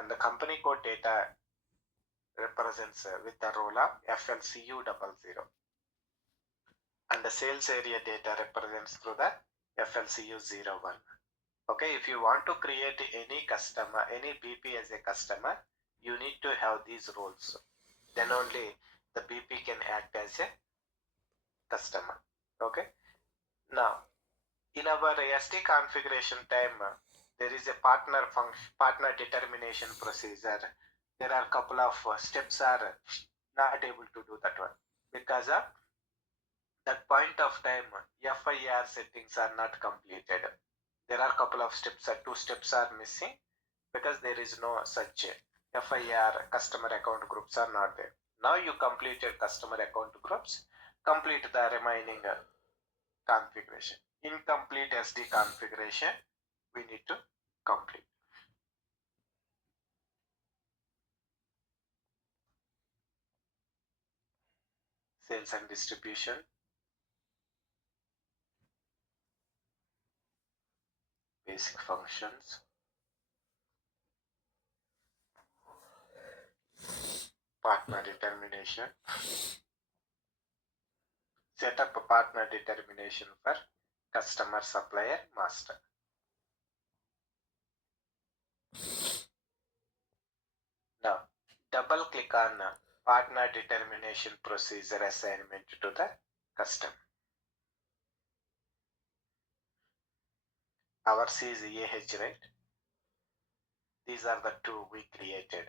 and the company code data represents with the roll of FLCU00, and the sales area data represents through the FLCU01. Okay, if you want to create any customer, any BP as a customer, you need to have these roles. Then only the BP can act as a customer. Okay. Now, in our SD configuration time, there is a partner determination procedure. There are a couple of steps are not able to do that one because of that point of time FIR settings are not completed. There are a couple of steps, 2 steps are missing because there is no such FIR customer account groups are not there. Now you completed customer account groups, complete the remaining configuration. Incomplete SD configuration we need to complete. Sales and distribution, basic functions, partner determination, set up a partner determination for customer, supplier, master. Now double click on partner determination procedure assignment to the customer. Ours is AH, right? These are the two we created.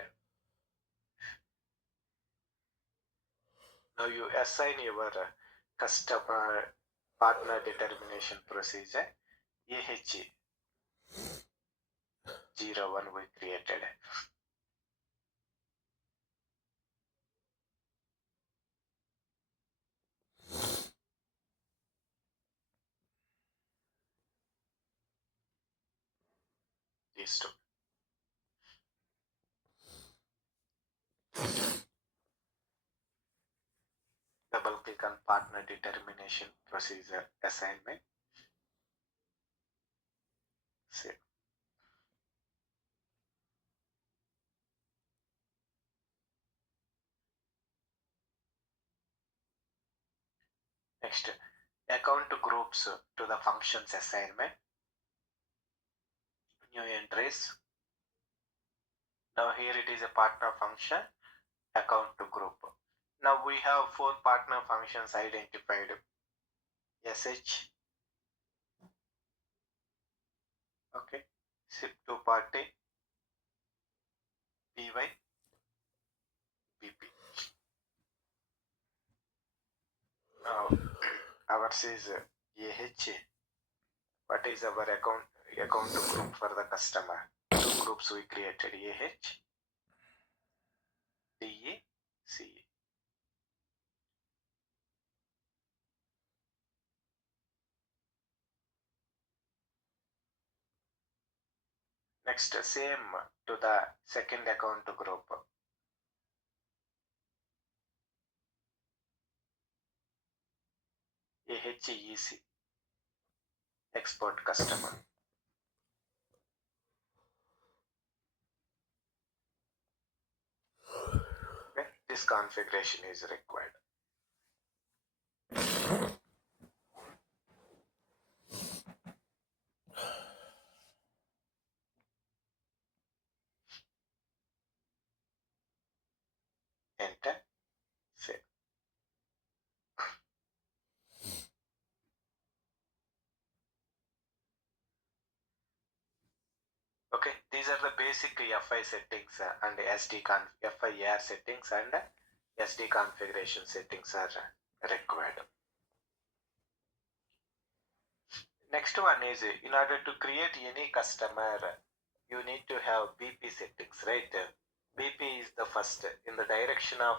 Now you assign your customer partner determination procedure AH01 we created. These two. Double click on partner determination procedure assignment. Save. Next, account groups to the functions assignment. New entries. Now here it is a partner function, account to group. Now we have 4 partner functions identified. SH, okay, SIP to party, PY, BP. Now ours is AH. What is our account group for the customer? 2 groups we created, AH, DE, CE. Next, same to the second account group. AHEC, export customer. Okay, this configuration is required. Enter, save. Okay, these are the basic FI settings and FIR settings and SD configuration settings are required. Next one is, in order to create any customer, you need to have BP settings, right? BP is the first in the direction of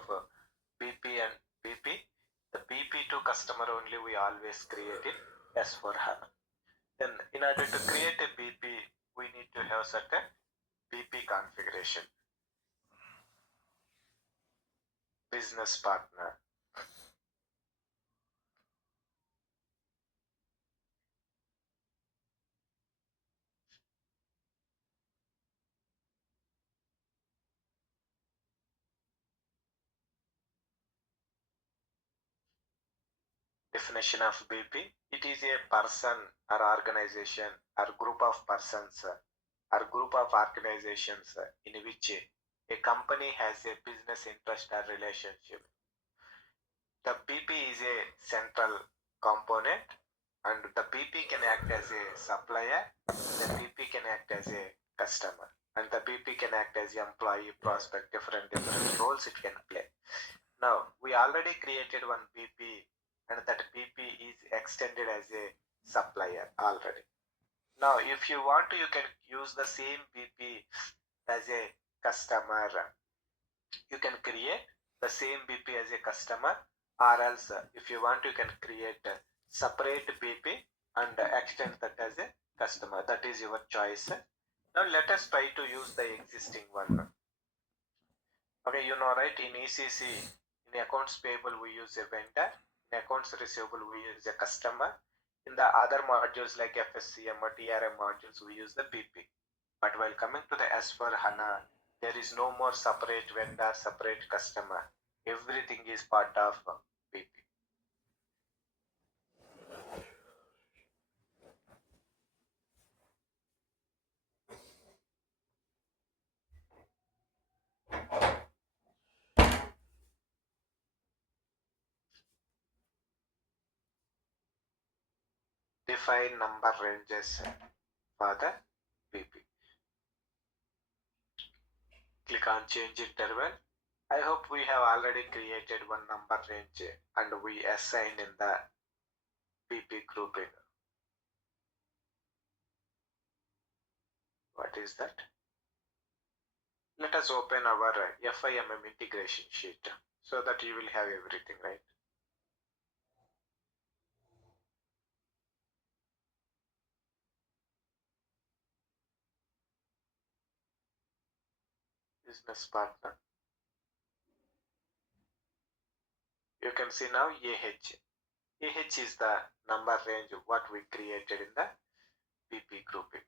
BP and BP. The BP to customer only we always create it as for HANA. Then in order to create a BP, we need to have certain BP configuration. Business partner. Definition of BP: it is a person or organization or group of persons or group of organizations in which a company has a business interest or relationship. The BP is a central component, and the BP can act as a supplier, the BP can act as a customer, and the BP can act as employee, prospect, different roles it can play. Now, we already created one BP, and that BP is extended as a supplier already. Now, if you want to, you can use the same BP as a customer. You can create the same BP as a customer, or else if you want, you can create a separate BP and extend that as a customer. That is your choice. Now, let us try to use the existing one. Okay, you know, right? In ECC, in accounts payable, we use a vendor. In accounts receivable, we use a customer. In the other modules like FSCM or TRM modules, we use the BP. But while coming to the S/4HANA, there is no more separate vendor, separate customer. Everything is part of BP. Define number ranges for the BP. Click on change interval. I hope we have already created one number range and we assigned in the BP grouping. What is that? Let us open our FIMM integration sheet so that you will have everything, right? Business partner. You can see now AH. AH is the number range what we created in the BP grouping.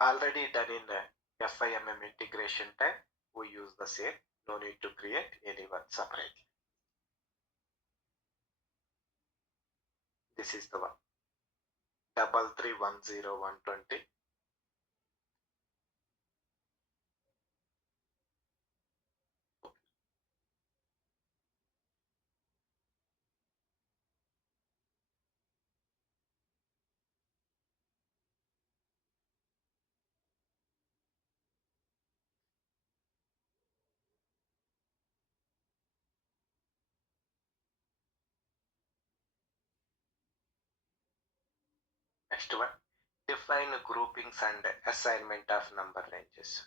Already done in FIMM integration time. We use the same. No need to create any one separately. This is the one. 3310120. Next one. Define groupings and assignment of number ranges.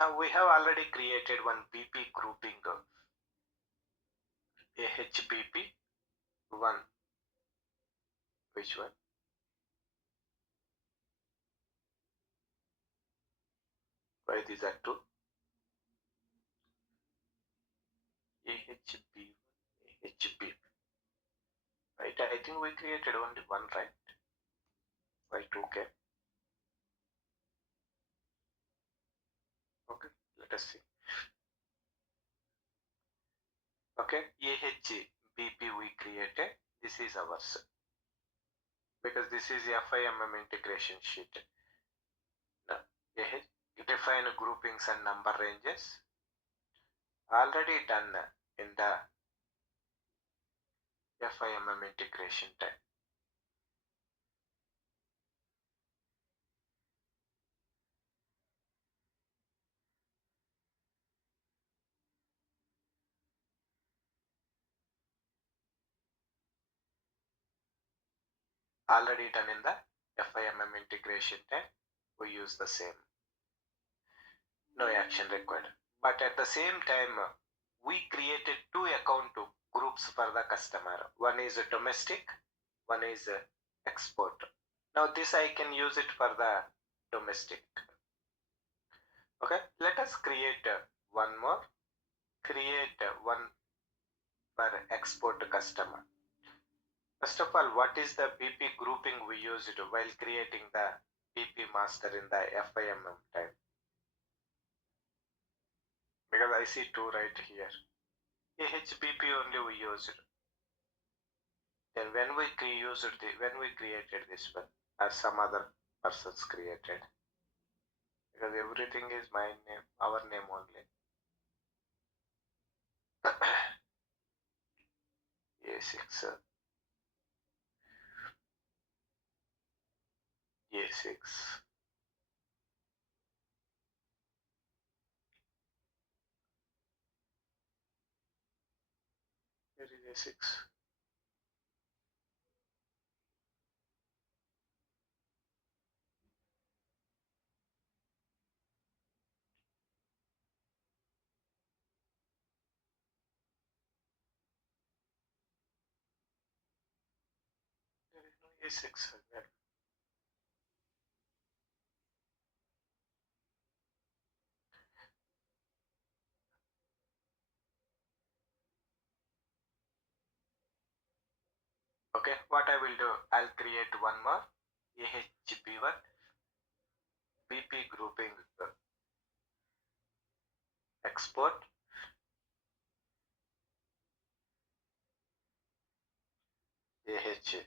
Now we have already created one BP grouping AHBP. One. Which one? Why these are two? AHB1, AHB. Right, I think we created only one, right? Why 2K? Okay, let us see. Okay, AHBP we created. This is ours. Because this is FIMM integration sheet. Now, define groupings and number ranges. Already done in the FIMM integration time. Already done in the FIMM integration time. We use the same. No action required. But at the same time, we created two account groups for the customer. One is domestic, one is export. Now this I can use it for the domestic. Okay, let us create one more. Create one for export customer. First of all, what is the BP grouping we used while creating the BP master in the FIMM time? because I see 2 right here. AHBP only we used. Then when we created this one, or some other persons created, because everything is my name, our name only. A6, A6. Here is A6. There is no A6 as well. Okay, what I will do, I'll create one more AHB1 BP grouping, export AH00.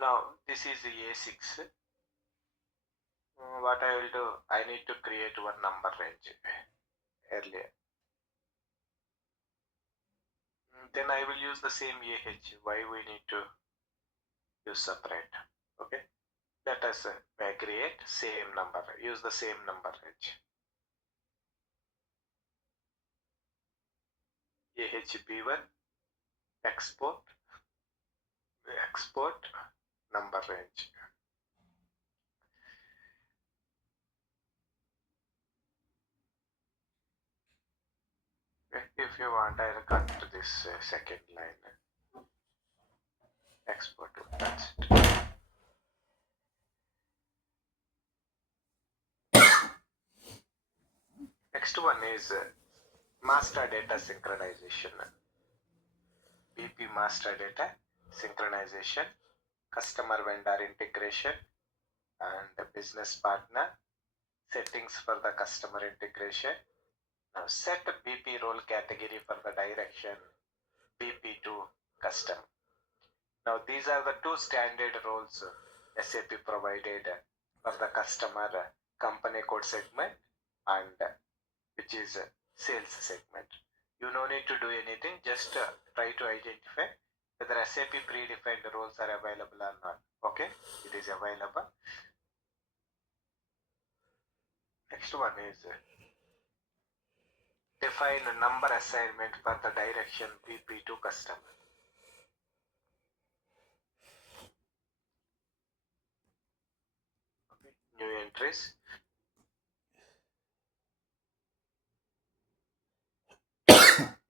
Now this is the A6. What I will do, I need to create one number range earlier. Then I will use the same AH. Why we need to use separate? Okay, let us create same number. Use the same number range. AHB1 export number range. If you want, I'll cut to this second line. Export. That's it. Next one is master data synchronization. BP master data synchronization, customer vendor integration, and business partner settings for the customer integration. Now set BP role category for the direction BP to custom. Now these are the two standard roles SAP provided for the customer company code segment and which is sales segment. You no need to do anything, just try to identify whether SAP predefined roles are available or not. Okay, it is available. Next one is define a number assignment for the direction BP to customer. Okay. New entries.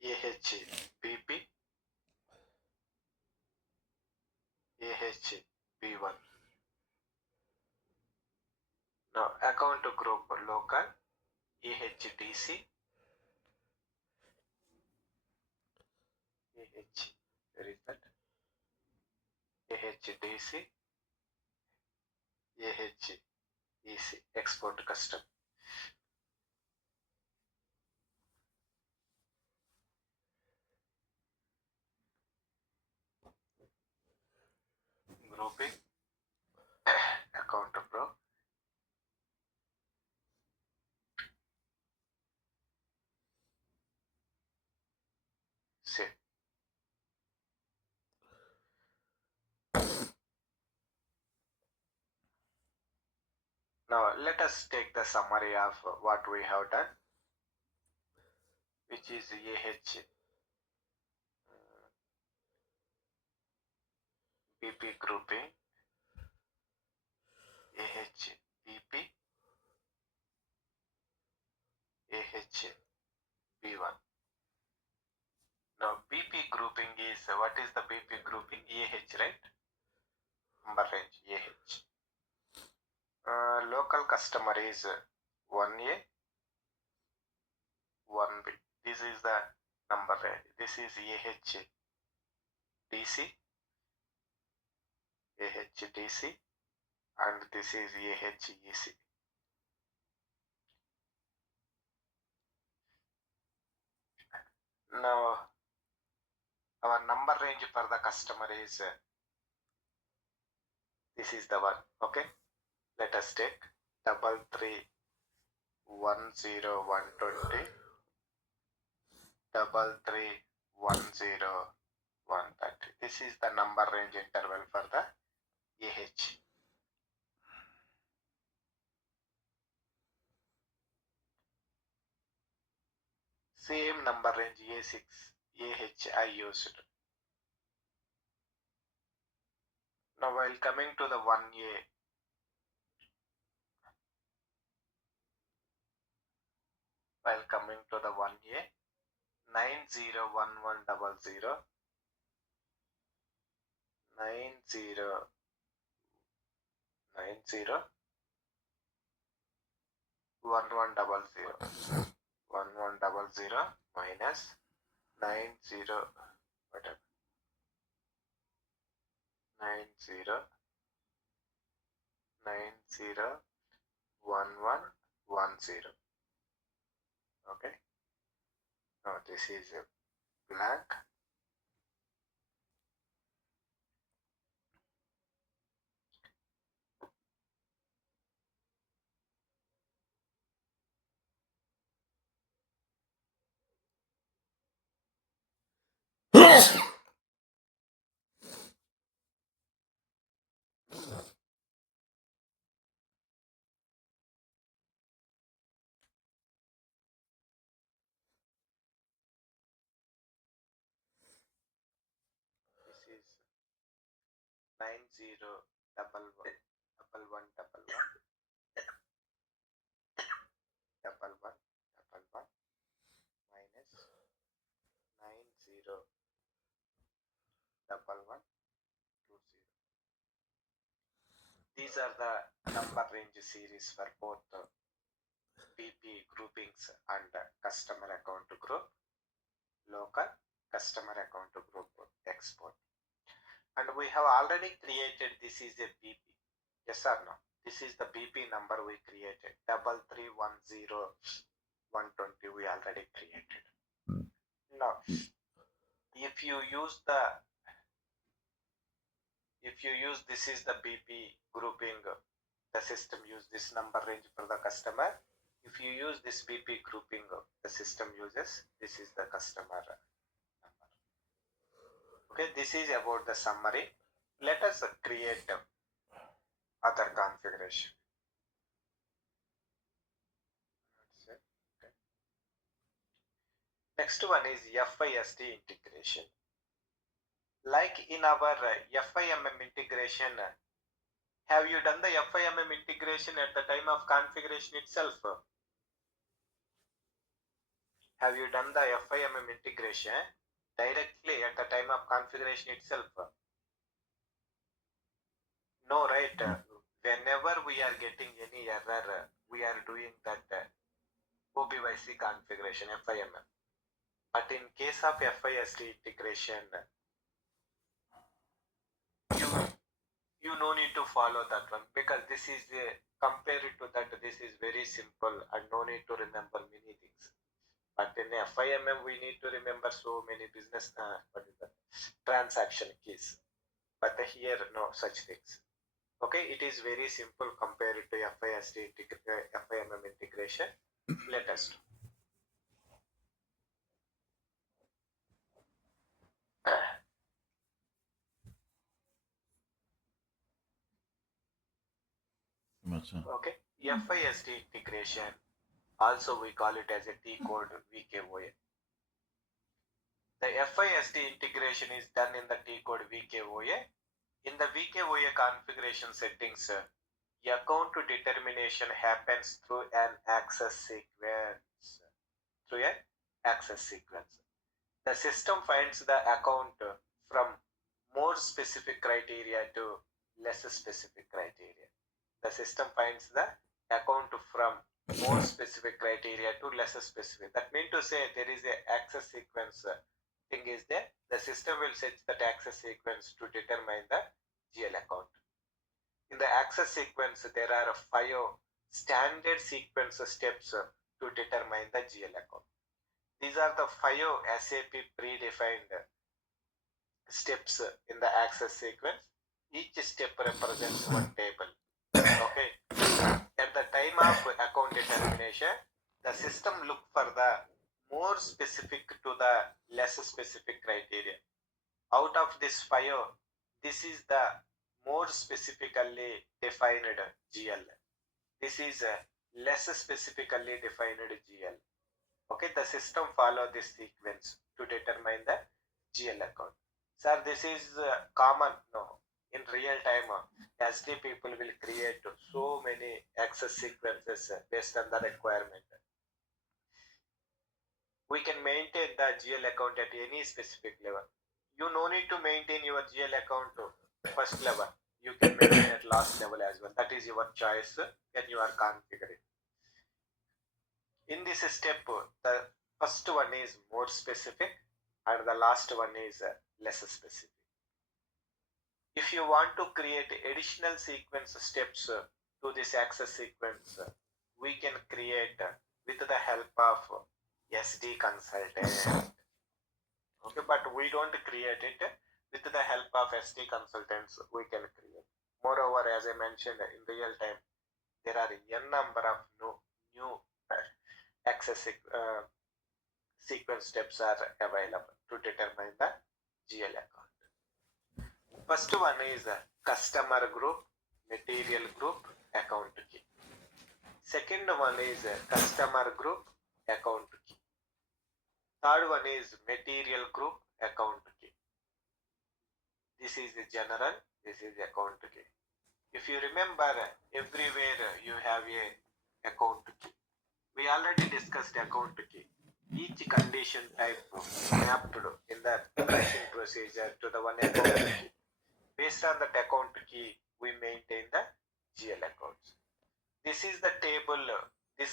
AHBP, AHB1. Now account group local, AHDC, where is that? AHDC, AHEC, export custom. Grouping, account pro, save. Now let us take the summary of what we have done, which is BP grouping, AHBP, AHB1. Now BP grouping is, what is the BP grouping? AH, right? Number range, AH. Local customer is 1A, 1B. This is the number range. This is AHDC, AHDC, and this is AHEC. Now our number range for the customer is this is the one. Okay, let us take 3310120 3310130. This is the number range interval for the AH. Same number range A6 AH I used. Now while coming to the 1A, while coming to the 1A, 901100 1100 minus 90 whatever 901110. Okay, now this is a blank. This is 90111111 minus 901120. These are the number range series for both BP groupings and customer account group, local customer account group export. And we have already created, this is a BP. Yes or no? This is the BP number we created. 3310120 we already created. Now, if you use this is the BP grouping, the system use this number range for the customer. If you use this BP grouping, the system uses this is the customer number. Okay, this is about the summary. Let us create other configuration. Okay. Next one is FIST integration. Like in our FIMM integration, have you done the FIMM integration at the time of configuration itself? Have you done the FIMM integration directly at the time of configuration itself? No, right? Whenever we are getting any error, we are doing that OBYC configuration FIMM. But in case of FIST integration, you no need to follow that one, because this is compared to that, this is very simple and no need to remember many things. But in FIMM we need to remember so many business transaction keys. But here no such things. Okay, it is very simple compared to FIMM integration. Let us do. Okay, FIST integration, also we call it as a T-code VKOA. The FIST integration is done in the T-code VKOA. In the VKOA configuration settings, account determination happens through an access sequence. The system finds the account from more specific criteria to less specific criteria. The system finds the account from more specific criteria to less specific. That means to say there is a access sequence thing is there. The system will set that access sequence to determine the GL account. In the access sequence, there are 5 standard sequence steps to determine the GL account. These are the 5 SAP predefined steps in the access sequence. Each step represents one table. Okay. At the time of account determination, the system look for the more specific to the less specific criteria. Out of this 5, this is the more specifically defined GL. This is a less specifically defined GL. Okay, the system follow this sequence to determine the GL account. Sir, this is common. No, in real time, SD people will create so many access sequences based on the requirement. We can maintain the GL account at any specific level. You no need to maintain your GL account to first level. You can maintain at last level as well. That is your choice when you are configuring. In this step, the first one is more specific and the last one is less specific. If you want to create additional sequence steps to this access sequence, we can create with the help of SD consultant. Okay, but we don't create it with the help of SD consultants. We can create. Moreover, as I mentioned, in real time, there are n number of new access sequence steps are available to determine the GL account. First one is customer group, material group, account key. Second one is customer group, account key. Third one is material group, account key. This is the general, this is account key. If you remember, everywhere you have a account key. We already discussed account key. Each condition type mapped in the condition procedure to the one account key. Based on that account key, we maintain the GL accounts. This is the table. The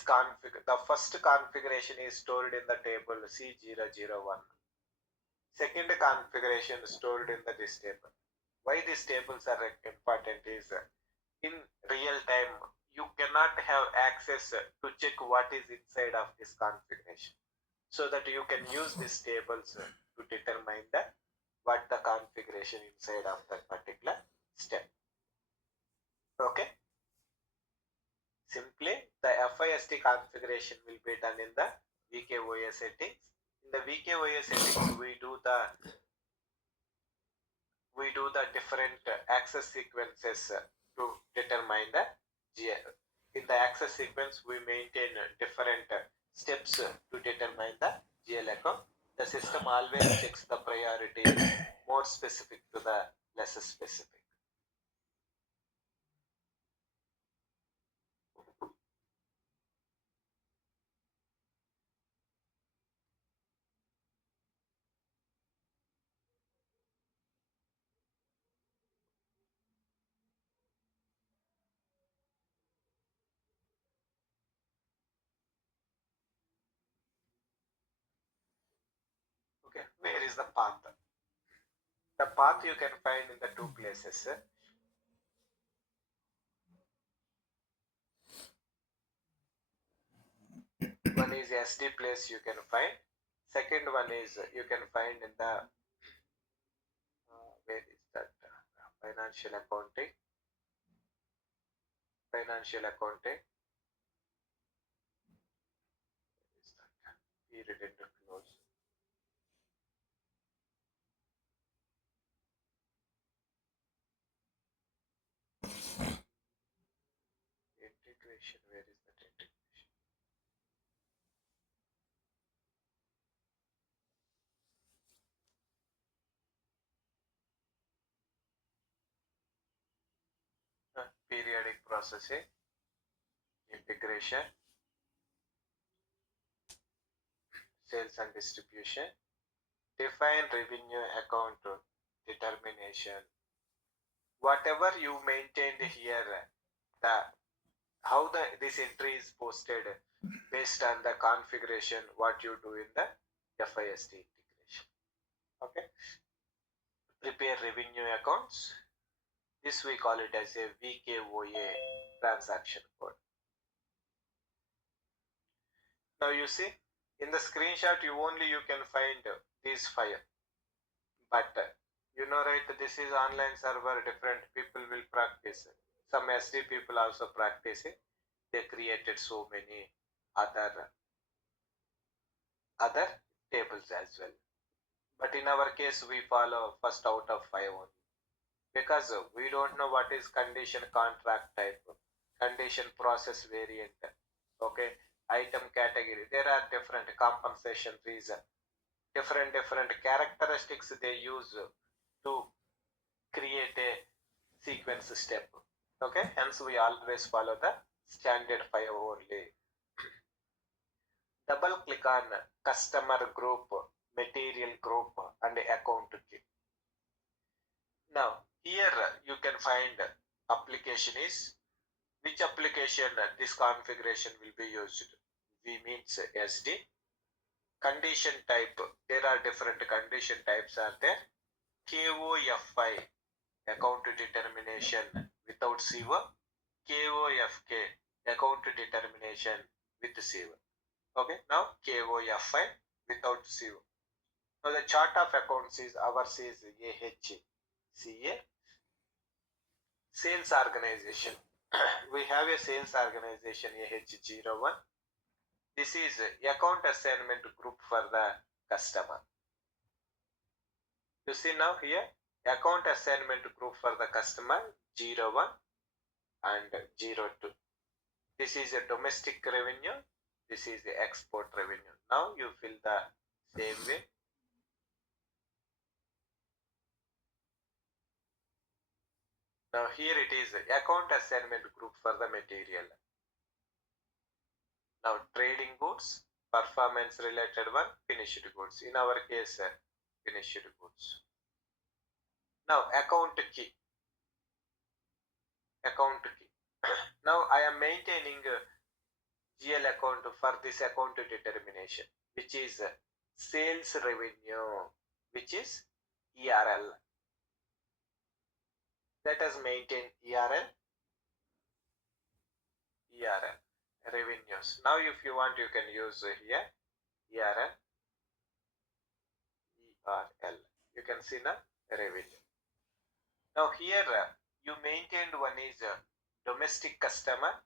first configuration is stored in the table C001. Second configuration stored in this table. Why these tables are important is in real time you cannot have access to check what is inside of this configuration, so that you can use these tables to determine what the configuration inside of that particular step. Okay. Simply, the FIST configuration will be done in the VKOA settings. In the VKOA settings, we do the different access sequences to determine the GL. In the access sequence, we maintain different steps to determine the GL account. The system always checks the priority more specific to the less specific. Okay, where is the path? The path you can find in the two places. One is SD place you can find. Second one is you can find in the where is that financial accounting. Financial accounting is that period end close. Integration, where is that integration? Periodic processing, integration, sales and distribution, define revenue account determination. Whatever you maintained here, how this entry is posted based on the configuration what you do in the FIST integration. Okay. Prepare revenue accounts. This we call it as a VKOA transaction code. Now you see In the screenshot, you can find these 5. But right, this is online server, different people will practice. Some SD people also practice it. They created so many other tables as well. But in our case, we follow first out of 5 only. Because we don't know what is condition contract type, condition process variant, okay, item category. There are different compensation reason, different characteristics they use to create a sequence step. Okay, hence we always follow the standard 5 only. Double click on customer group, material group, and account key. Now here you can find application is which application this configuration will be used. V means SD. Condition type, there are different condition types are there. KOFI, account determination without CIVA. KOFK, account determination with CIVA. Okay, now KOFI without CIVA. Now the chart of accounts is ours is AHCA. Sales organization. We have a sales organization AH01. This is account assignment group for the customer. You see now here, account assignment group for the customer 01 and 02. This is a domestic revenue. This is the export revenue. Now you fill the same way. Now here it is account assignment group for the material. Now trading goods, performance related one, finished goods. In our case, finished goods. Now account key. Account key. Now I am maintaining GL account for this account determination, which is sales revenue, which is ERL. Let us maintain ERL revenues. Now if you want, you can use here ERL. You can see the revenue. Now here you maintained one is domestic customer,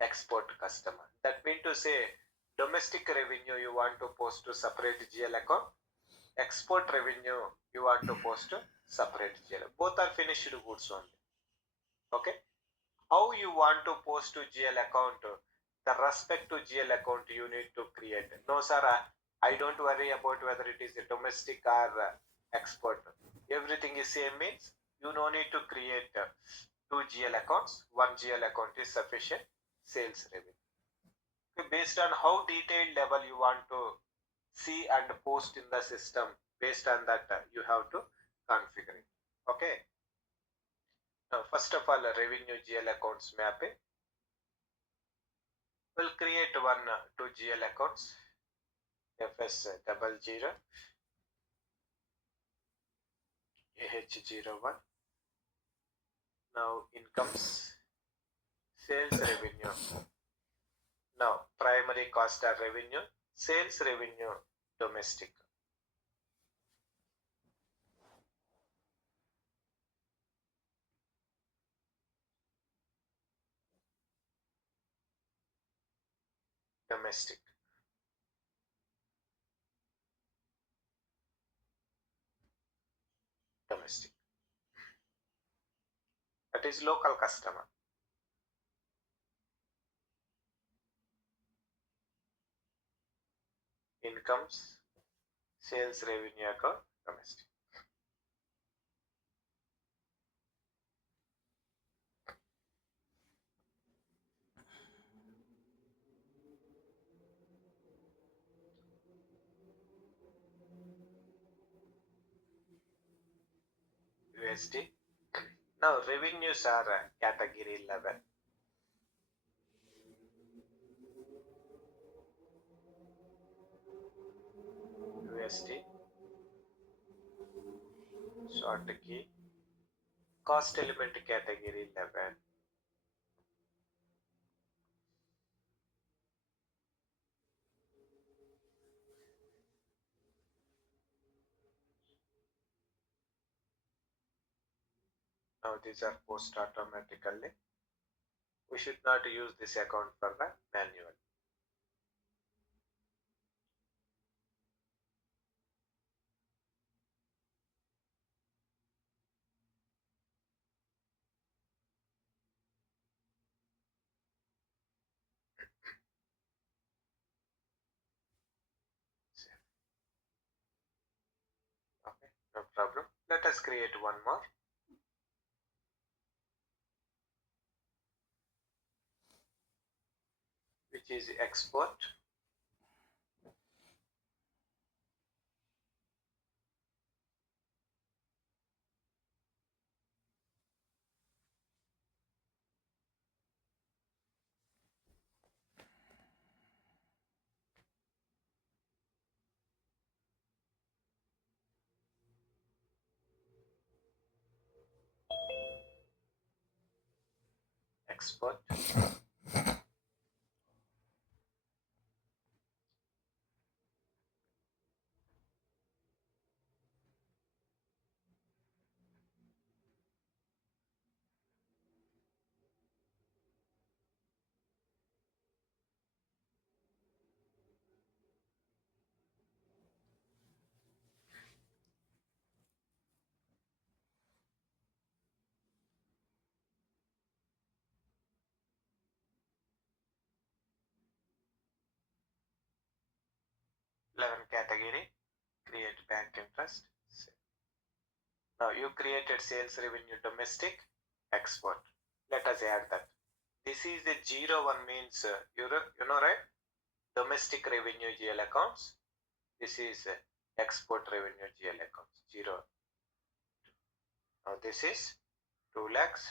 export customer. That means to say domestic revenue you want to post to separate GL account, export revenue you want to post to separate GL. Both are finished goods only. Okay. How you want to post to GL account, the respect to GL account you need to create. No sir, I don't worry about whether it is a domestic or export. Everything is same means you no need to create 2 GL accounts. 1 GL account is sufficient. Sales revenue. Okay, based on how detailed level you want to see and post in the system, based on that you have to configure it. Okay. Now first of all, revenue GL accounts mapping. We'll create one 2 GL accounts. FS00 AH01. Now incomes, sales revenue. Now primary cost of revenue, sales revenue, domestic. Domestic. Domestic. That is local customer. Incomes, sales revenue account, domestic. USD. Now revenues are category level. USD. Short key. Cost element category level. Now these are post automatically. We should not use this account for the manual. Okay, no problem. Let us create one more. Which is export. Export. Category. Create bank interest. Now you created sales revenue domestic, export. Let us add that. This is the 01 means you know right? Domestic revenue GL accounts. This is export revenue GL accounts. 0. Now this is 2 lakhs.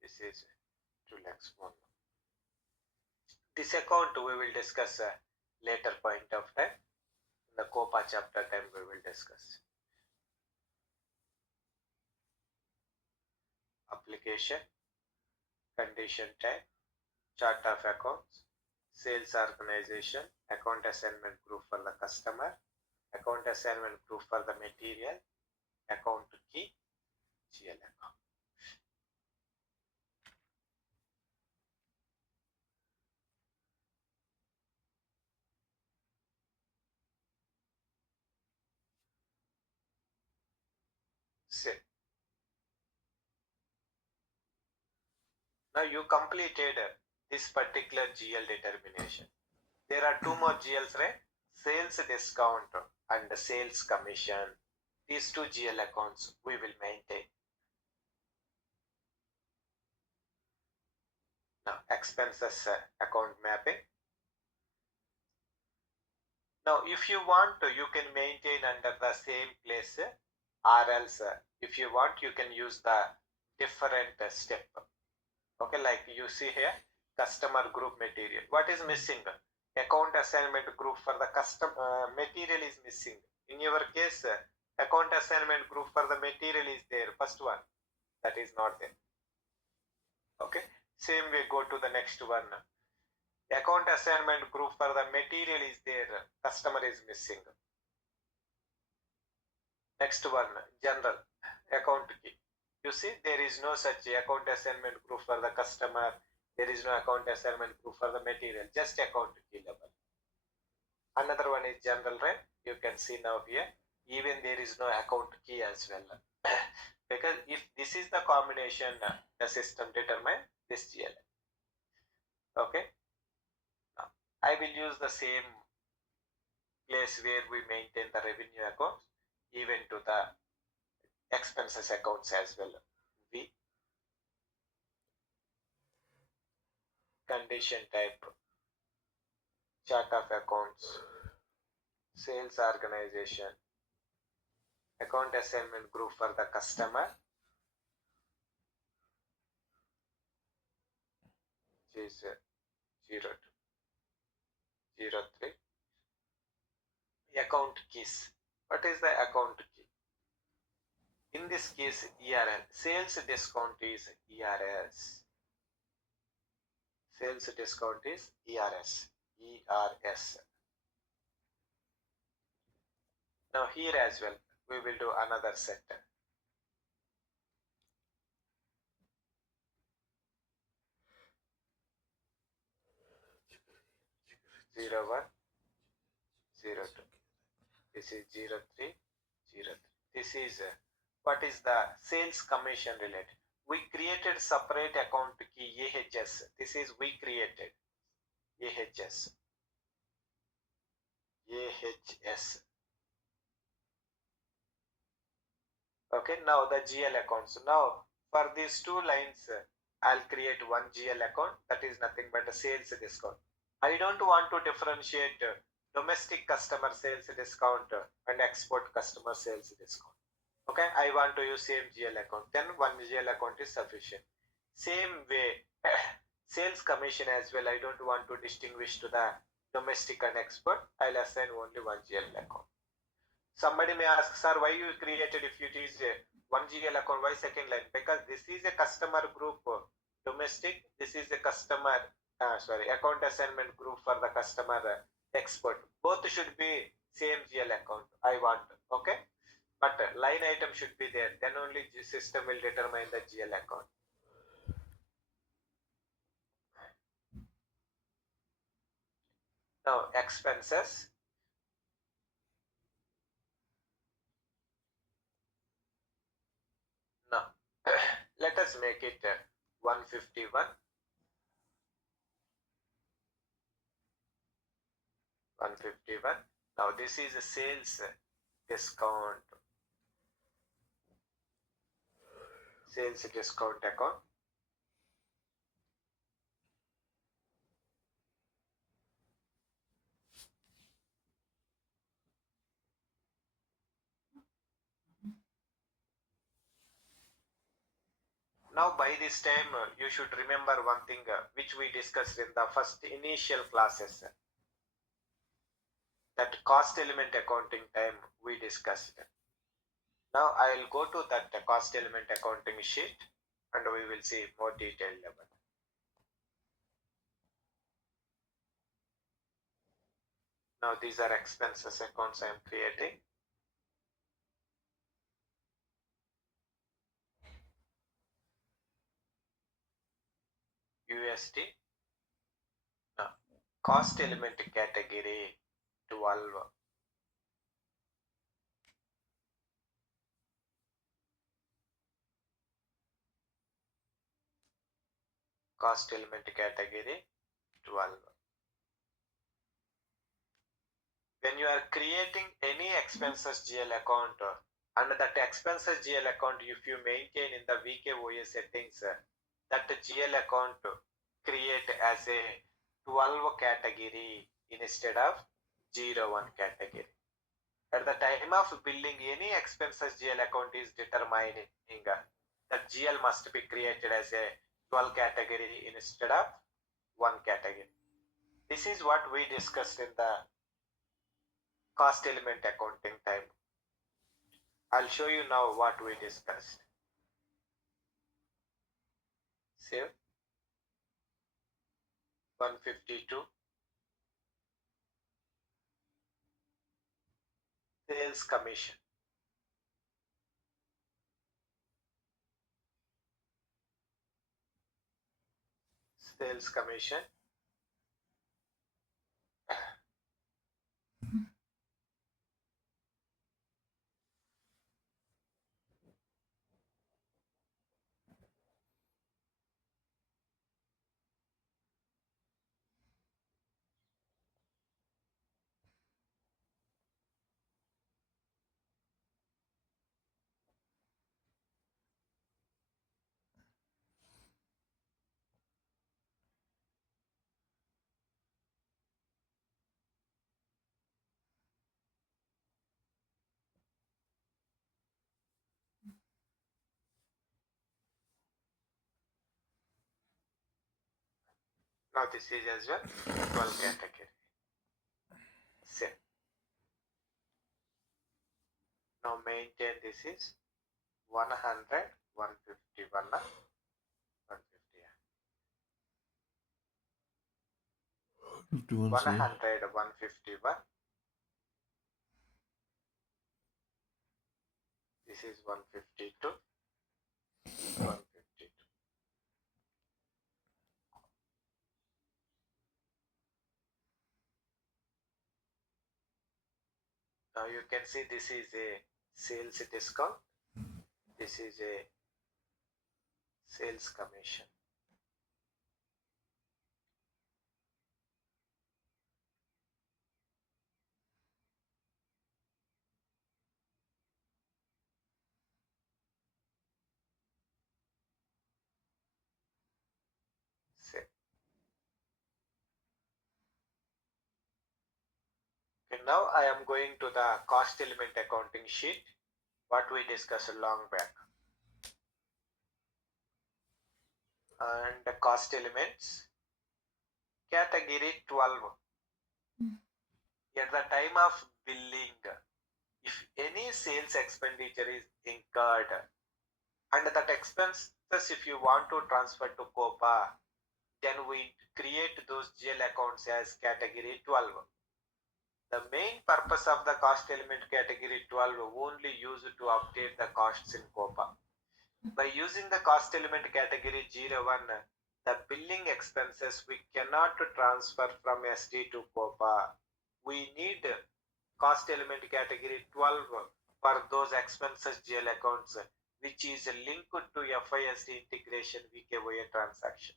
This is 2 lakhs 1. This account we will discuss later point of time. In the COPA chapter time we will discuss. Application, condition type, chart of accounts, sales organization, account assignment group for the customer, account assignment group for the material, account key, GL account. Save. Now you completed this particular GL determination. There are two more GLs, right? Sales discount and sales commission. These two GL accounts we will maintain. Now expenses account mapping. Now if you want to, you can maintain under the same place or else if you want you can use the different step. Okay, like you see here, customer group material. What is missing? Account assignment group for the custom material is missing. In your case, account assignment group for the material is there. First one, that is not there. Okay, same way go to the next one. Account assignment group for the material is there. Customer is missing. Next one, general account key. You see, there is no such account assignment group for the customer. There is no account assignment group for the material, just account key level. Another one is general, right? You can see now here, even there is no account key as well. Because if this is the combination, the system determine this GL. Okay. Now, I will use the same place where we maintain the revenue accounts, even to the expenses accounts as well. V. Condition type, chart of accounts, sales organization, account assignment group for the customer, which is 02, 03. Account keys. What is the account key? In this case, ERN. Sales discount is ERS. Sales discount is ERS. ERS. Now here as well, we will do another set. 01, 02. This is 03, 03. This is what is the sales commission related. We created separate account key AHS. This is we created AHS. AHS. Okay, now the GL accounts. Now for these two lines, I'll create one GL account, that is nothing but a sales discount. I don't want to differentiate domestic customer sales discount and export customer sales discount. Okay, I want to use same GL account, then one GL account is sufficient. Same way, sales commission as well, I don't want to distinguish to the domestic and export. I'll assign only one GL account. Somebody may ask, sir, why you created if it is one GL account, why second line? Because this is a customer group domestic, this is a customer, account assignment group for the customer export. Both should be same GL account, I want, okay? But line item should be there, then only the system will determine the GL account. Now, expenses. Now, let us make it 151. 151. Now, this is a sales discount. Sales discount account. Now by this time you should remember one thing which we discussed in the first initial classes, that cost element accounting time we discussed. Now I will go to that cost element accounting sheet and we will see more detailed level. Now these are expenses accounts I am creating. USD. Now cost element category 12. Cost element category 12. When you are creating any expenses GL account, and that expenses GL account, if you maintain in the VKOA settings, that GL account create as a 12 category instead of 01 category. At the time of billing, any expenses GL account is determining that GL must be created as a 12 category instead of 1 category. This is what we discussed in the cost element accounting time. I'll show you now what we discussed. Save. 152. Sales commission. Sales commission. Now this is as well 12 category. Save. Now maintain this is 100, 151, 150. 100, 151. This is 152, 152. Now you can see this is a sales discount. This is a sales commission. Say. Okay, now I am going to the cost element accounting sheet, what we discussed long back. And the cost elements, category 12. At the time of billing, if any sales expenditure is incurred, and that expenses, if you want to transfer to COPA, then we create those GL accounts as category 12. The main purpose of the cost element category 12 only used to update the costs in COPA. By using the cost element category 01, the billing expenses we cannot transfer from SD to COPA. We need cost element category 12 for those expenses GL accounts which is linked to FISD integration VKOA transaction.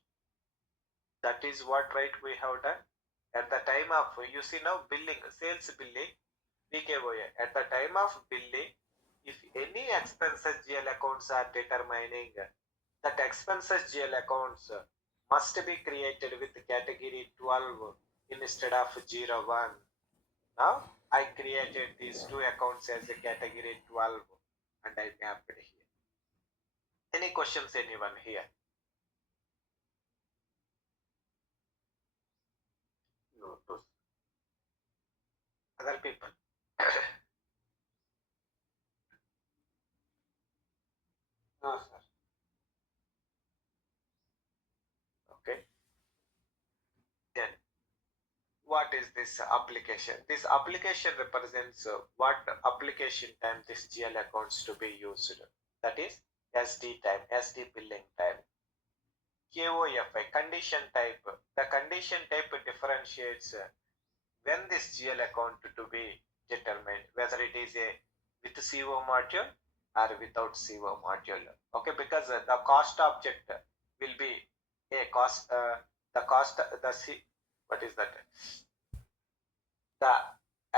That is what right we have done. At the time of, you see now billing, sales billing, VKOA. At the time of billing, if any expenses GL accounts are determining, that expenses GL accounts must be created with category 12 instead of 01. Now I created these two accounts as a category 12 and I mapped here. Any questions anyone here? No, those other people. No, sir. Okay. Then what is this application? This application represents what application time this GL accounts to be used. That is SD time, SD billing time. KOFI, condition type. The condition type differentiates when this GL account to be determined, whether it is a with CO module or without CO module. Okay, because the cost object will be a cost, what is that? The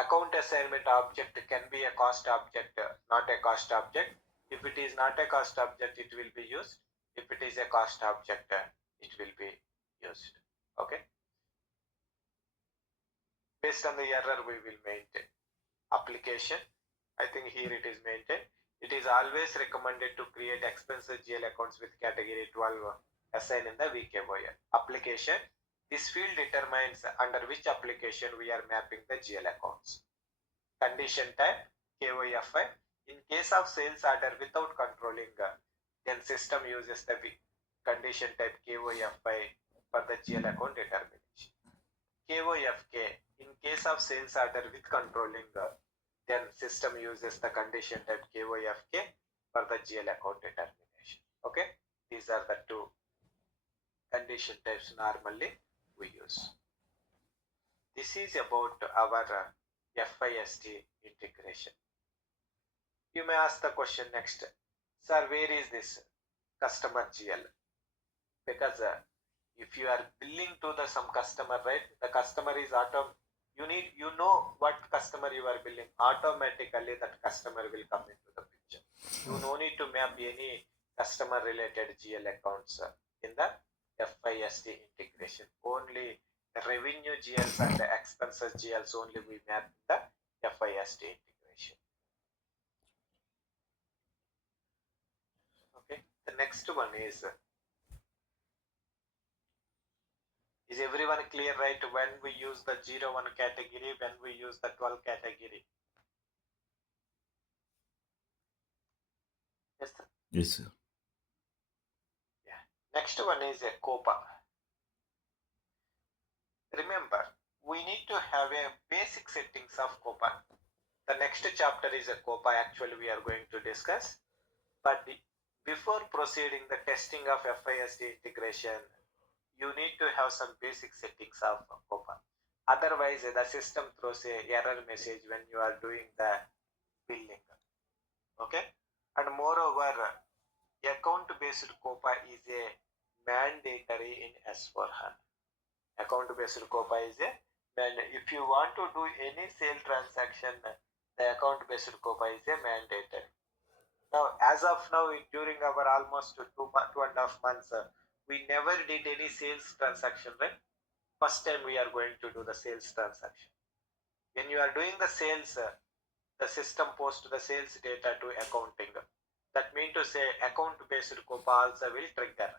account assignment object can be a cost object, not a cost object. If it is not a cost object, it will be used. If it is a cost object, it will be used. Okay. Based on the error, we will maintain. Application, I think here it is maintained. It is always recommended to create expenses GL accounts with category 12 assigned in the VKOA. Application, this field determines under which application we are mapping the GL accounts. Condition type, KOFI. In case of sales order without controlling, then system uses the condition type KOFI for the GL account determination. KOFK, in case of sales order with controlling, then system uses the condition type KOFK for the GL account determination. Okay, these are the two condition types normally we use. This is about our FISD integration. You may ask the question next, sir, where is this customer GL? Because if you are billing to the some customer, right, the customer is you know what customer you are billing, automatically that customer will come into the picture. You no need to map any customer related GL accounts in the FISD integration. Only revenue GLs and the expenses GLs only we map the FISD integration. Okay, the next one is everyone clear, right? When we use the 01 category, when we use the 12 category. Yes, sir? Yes, sir. Yeah. Next one is a COPA. Remember, we need to have a basic settings of COPA. The next chapter is a COPA actually we are going to discuss. But before proceeding the testing of FISD integration, you need to have some basic settings of COPA. Otherwise, the system throws a error message when you are doing the billing. Okay, and moreover, account-based COPA is a mandatory in S4HANA. Account-based COPA is a if you want to do any sale transaction, the account-based COPA is a mandatory. Now, as of now, during our almost 2.5 months, we never did any sales transaction, right? First time we are going to do the sales transaction. When you are doing the sales, the system posts the sales data to accounting. That means to say account-based COPA also will trigger.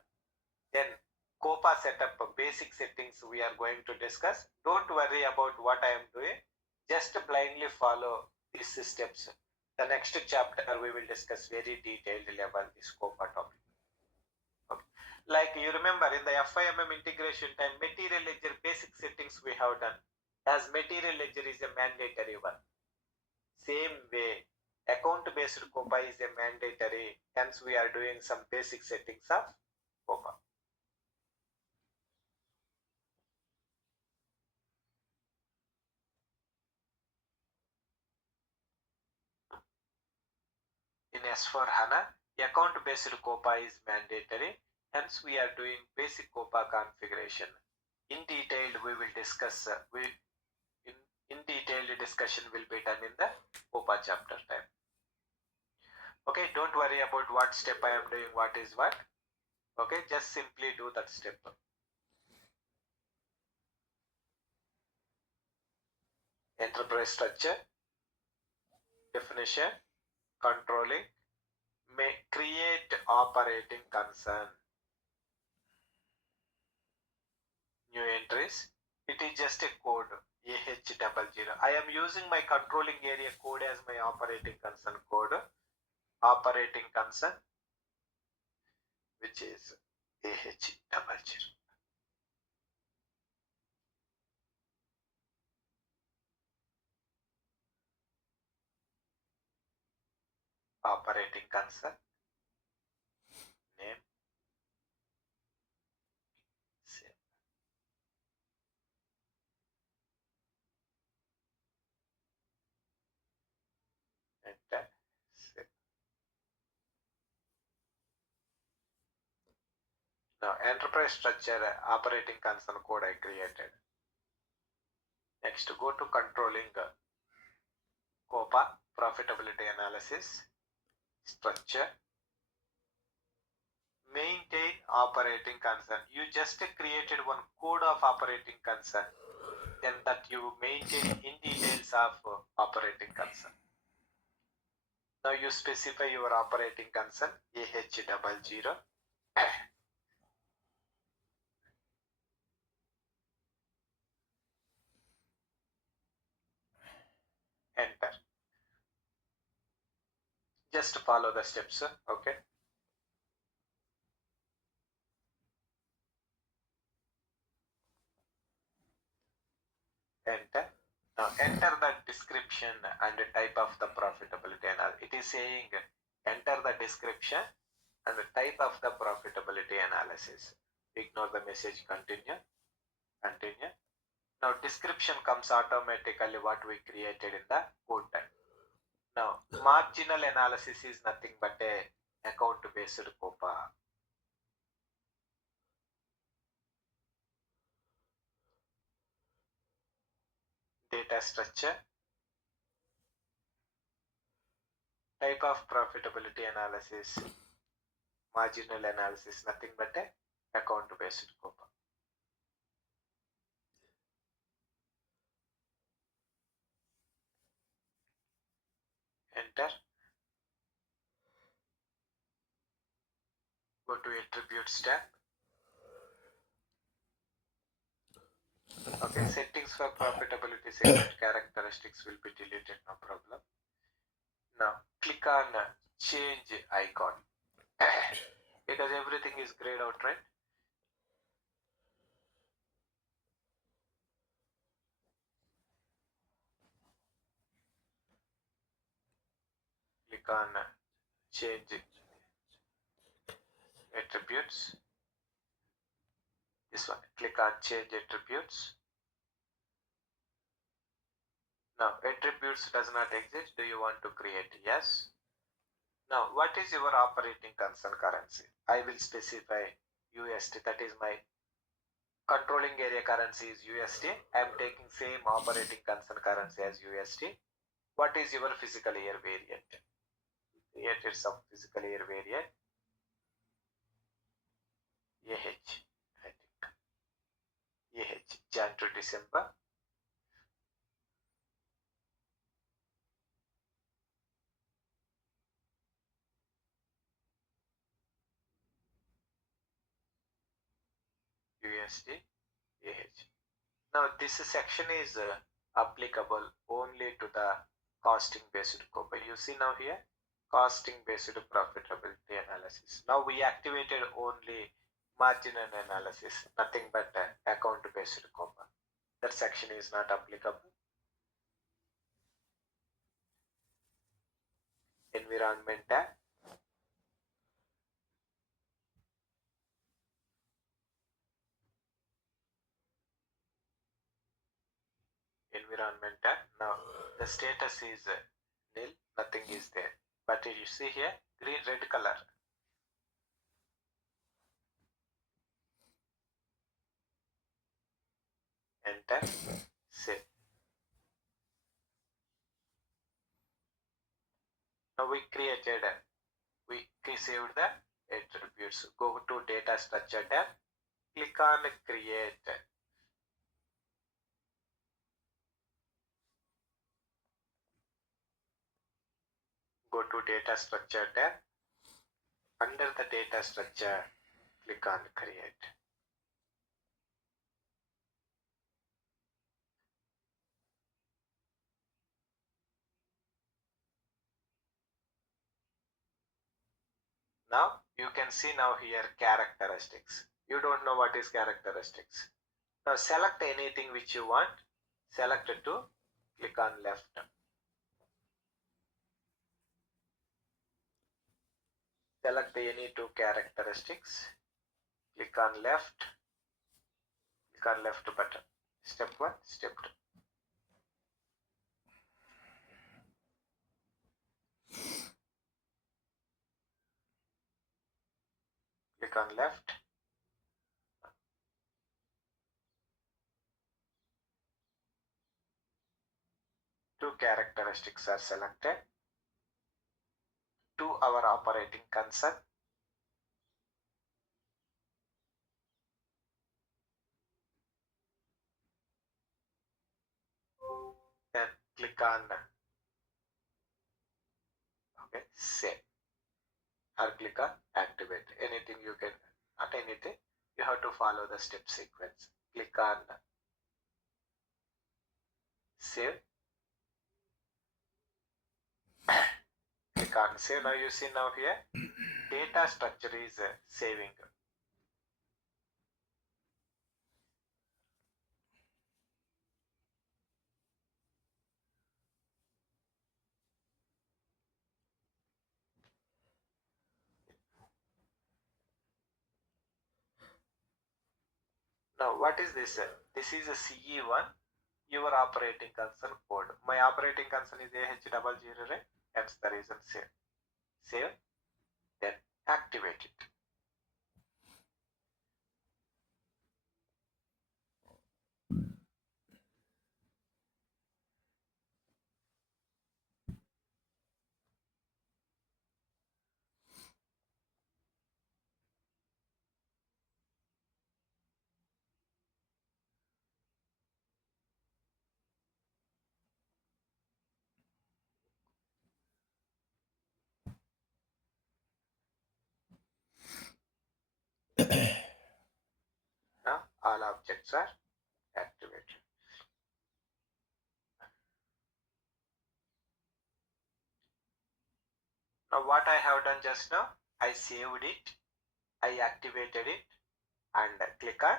Then COPA setup basic settings we are going to discuss. Don't worry about what I am doing. Just blindly follow these steps. The next chapter we will discuss very detailed level this COPA topic. Okay. Like you remember in the FIMM integration time, material ledger basic settings we have done. As material ledger is a mandatory one. Same way, account-based COPA is a mandatory. Hence, we are doing some basic settings of COPA. In S4HANA, account-based COPA is mandatory. Hence, we are doing basic COPA configuration. In detail, we will discuss. In detailed discussion will be done in the COPA chapter time. Okay, don't worry about what step I am doing, what is what. Okay, just simply do that step. Enterprise structure, definition, controlling, may create operating concern. New entries. It is just a code AH00. I am using my controlling area code as my operating concern code. Operating concern, which is AH00. Operating concern, name, save, enter, save. Now, enterprise structure operating concern code I created. Next, go to controlling COPA, profitability analysis, structure, maintain operating concern. You just created one code of operating concern, then that you maintain in details of operating concern. Now you specify your operating concern AH00. Enter. Just follow the steps. Okay. Enter. Now enter the description and the type of the profitability analysis. It is saying enter the description and the type of the profitability analysis. Ignore the message, continue. Continue. Now description comes automatically what we created in the code type. Now marginal analysis is nothing but a account based COPA. Data structure, type of profitability analysis, marginal analysis, nothing but a account based COPA. Enter. Go to attributes tab. Okay, settings for profitability segment characteristics will be deleted, no problem. Now click on change icon because everything is grayed out, right? Click on change attributes. This one, click on change attributes. Now attributes does not exist. Do you want to create? Yes. Now what is your operating concern currency? I will specify USD. That is my controlling area currency is USD. I am taking same operating concern currency as USD. What is your physical year variant? Created some physical year variant. AH, I think. AH, Jan to December. USD, AH. Now this section is applicable only to the costing based COPA. You see now here, costing based profitability analysis. Now we activated only margin analysis, nothing but account based COPA. That section is not applicable. Environment tab. Environment tab. Now the status is nil, nothing is there. But you see here, green, red color. Enter, save. Now we saved the attributes. Go to data structure tab, click on create. Go to data structure tab. Under the data structure, click on create. Now you can see now here characteristics. You don't know what is characteristics. Now select anything which you want. Select it to, click on left. Select any two characteristics. Click on left. Click on left button. Step 1, step 2. Click on left. Two characteristics are selected. To our operating concern. Then click on save or click on activate. Anything you can, not anything, you have to follow the step sequence. Click on save. Click on save. Now you see now here data structure is saving. Now what is this? This is a CE1, your operating concern code. My operating concern is AH00, hence the reason save. Save, then activate it. Now all objects are activated. Now what I have done just now, I saved it, I activated it, and click on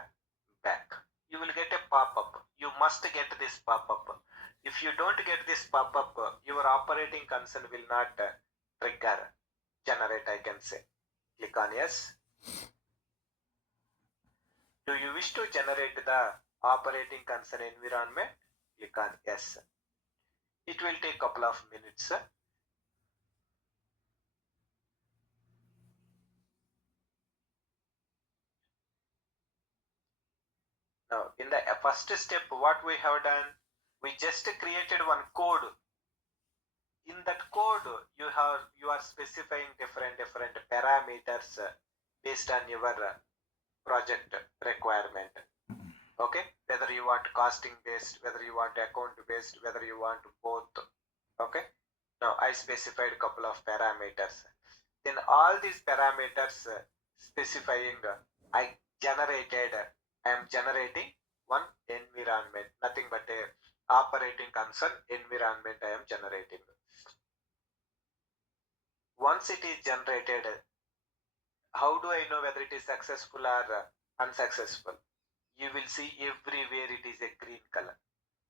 back. You will get a pop-up. You must get this pop-up. If you don't get this pop-up, your operating concern will not trigger, generate, I can say. Click on yes. Do you wish to generate the operating concern environment? Click on yes. It will take couple of minutes. Now, in the first step, what we have done, we just created one code. In that code, you are specifying different parameters based on your project requirement. Okay, whether you want costing based, whether you want account based, whether you want both. Okay, now I specified a couple of parameters. Then all these parameters specifying, I am generating one environment, nothing but a operating concern environment I am generating. Once it is generated, how do I know whether it is successful or unsuccessful? You will see everywhere it is a green color.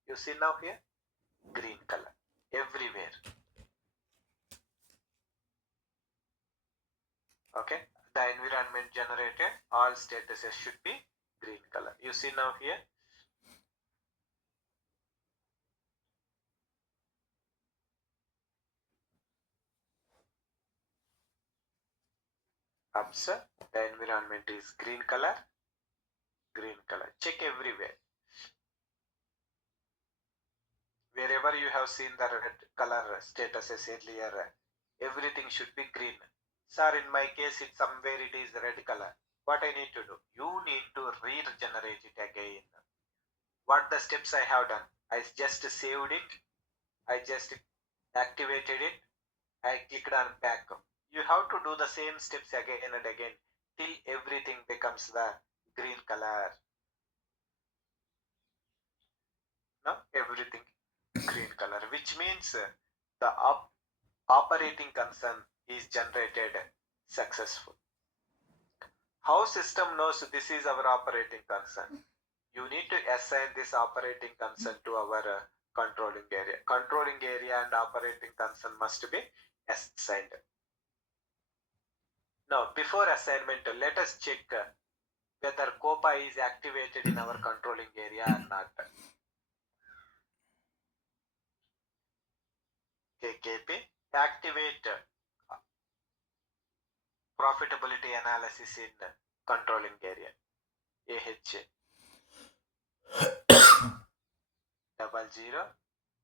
You see now here, green color everywhere. Okay, the environment generated, all statuses should be green color. You see now here. Observe, the environment is green color, green color. Check everywhere. Wherever you have seen the red color statuses earlier, everything should be green. Sir, in my case, it's somewhere it is red color. What I need to do? You need to regenerate it again. What the steps I have done? I just saved it. I just activated it. I clicked on back. You have to do the same steps again and again till everything becomes the green color. Now everything green color, which means the operating concern is generated successful. How system knows this is our operating concern? You need to assign this operating concern to our controlling area. Controlling area and operating concern must be assigned. Now, before assignment, let us check whether COPA is activated in our controlling area or not. KKP, activate profitability analysis in controlling area. AH 00,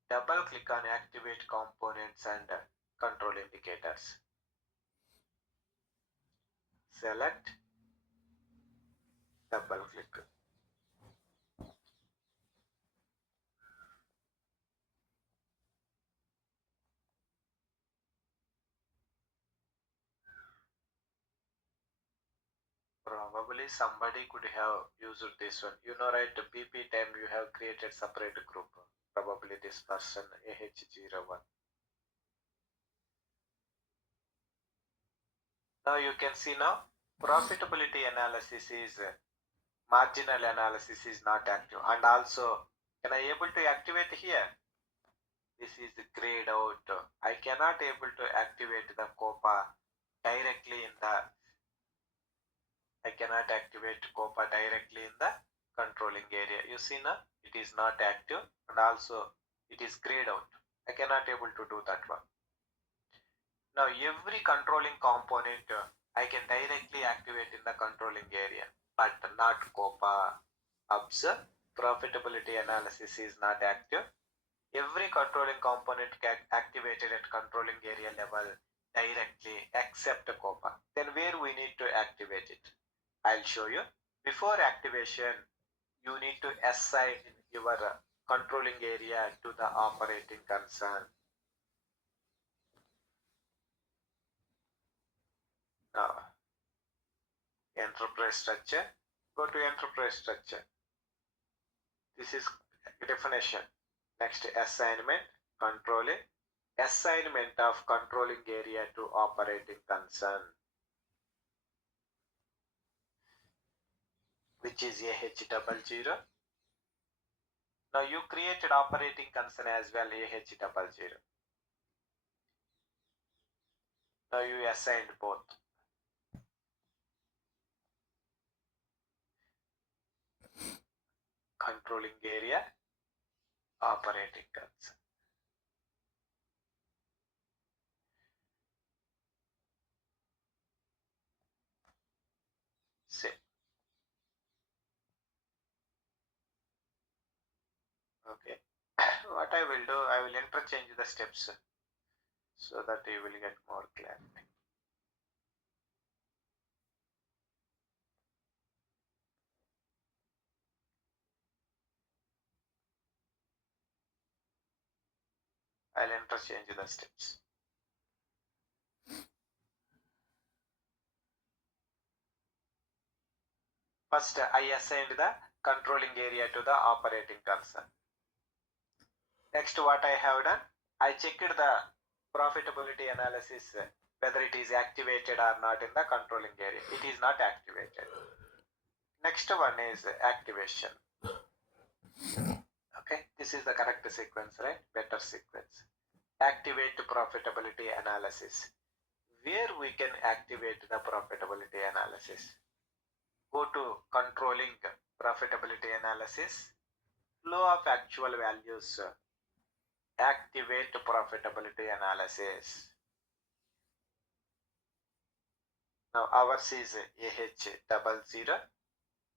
double click on activate components and control indicators. Select, double click. Probably somebody could have used this one. You know, right? PP time you have created separate group. Probably this person AH01. Now you can see now profitability analysis is marginal analysis is not active, and also can I able to activate here? This is grayed out. I cannot able to activate the COPA directly in the. I cannot activate COPA directly in the controlling area. You see now it is not active, and also it is grayed out. I cannot able to do that one. Now every controlling component I can directly activate in the controlling area, but not COPA. Observe, profitability analysis is not active. Every controlling component get activated at controlling area level directly except COPA. Then where we need to activate it? I'll show you. Before activation, you need to assign your controlling area to the operating concern. Now, enterprise structure. Go to enterprise structure. This is definition. Next, assignment, controlling. Assignment of controlling area to operating concern, which is AH00. Now you created operating concern as well, AH00. Now you assigned both. Controlling area, operating concern. Okay. What I will do, I will interchange the steps so that you will get more clarity. I'll interchange the steps. First, I assigned the controlling area to the operating concern. Next, what I have done, I checked the profitability analysis, whether it is activated or not in the controlling area. It is not activated. Next one is activation. Okay, this is the correct sequence, right? Better sequence. Activate profitability analysis. Where we can activate the profitability analysis? Go to controlling profitability analysis, flow of actual values, activate profitability analysis. Now ours is AH00,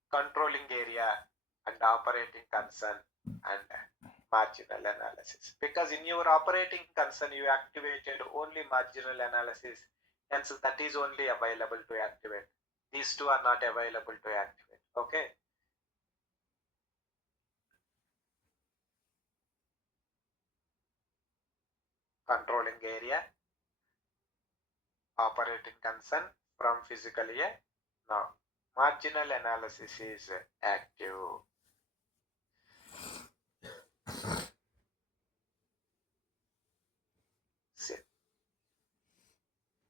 controlling area and operating concern and marginal analysis. Because in your operating concern you activated only marginal analysis, hence that is only available to activate. These two are not available to activate. Okay. Controlling area, operating concern from physical year. Now marginal analysis is active. See.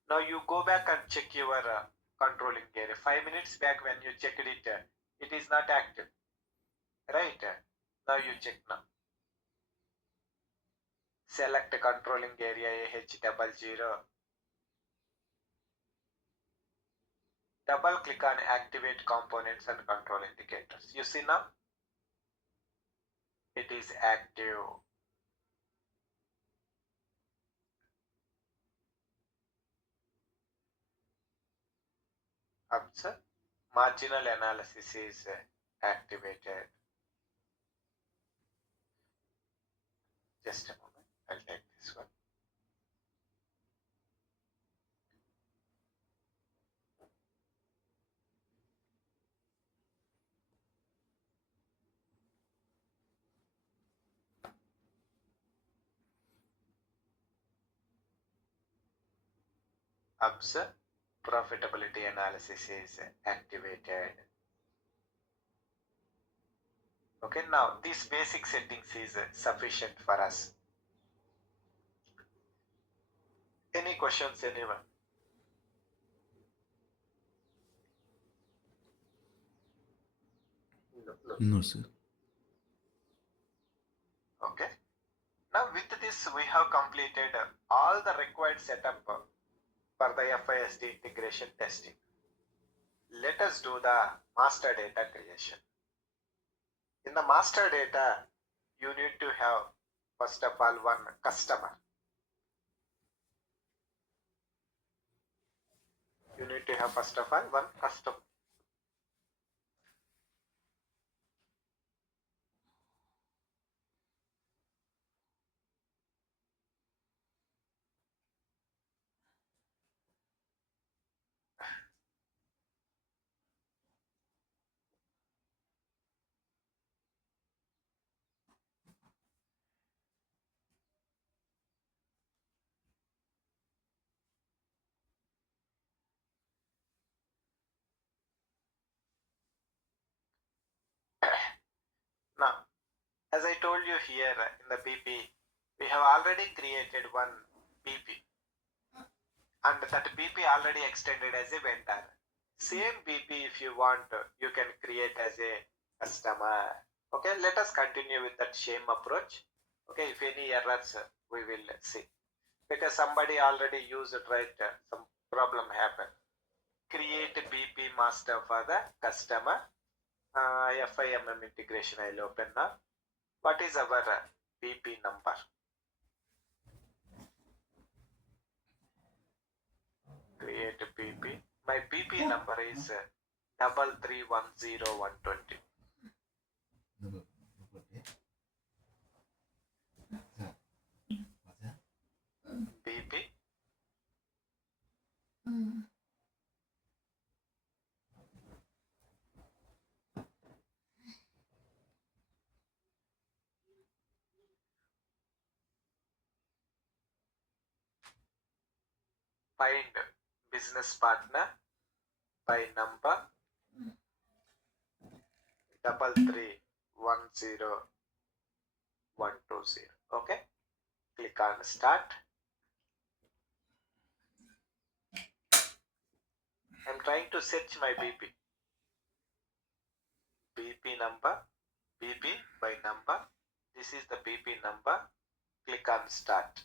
Now you go back and check your controlling area. 5 minutes back when you checked it, it is not active. Right? Now you check now. Select controlling area AH00. Double click on activate components and control indicators. You see now? It is active. Observe. Marginal analysis is activated. Just a moment. I'll take this one. Observe. Profitability analysis is activated. Okay, now these basic settings is sufficient for us. Any questions, anyone? No, sir. Okay. Now with this we have completed all the required setup for the FISD integration testing. Let us do the master data creation. In the master data, you need to have first of all one customer. You need to have first of all one customer. Now, as I told you here in the BP, we have already created one BP and that BP already extended as a vendor. Same BP if you want, you can create as a customer. Okay, let us continue with that same approach. Okay, if any errors, we will see. Because somebody already used it, right? Some problem happened. Create BP master for the customer. FIMM integration I'll open now. What is our BP number? Create BP. My BP number is 3310120. Mm. Find business partner by number 3310120. Okay, click on start. I'm trying to search my BP number, BP by number. This is the BP number. Click on start.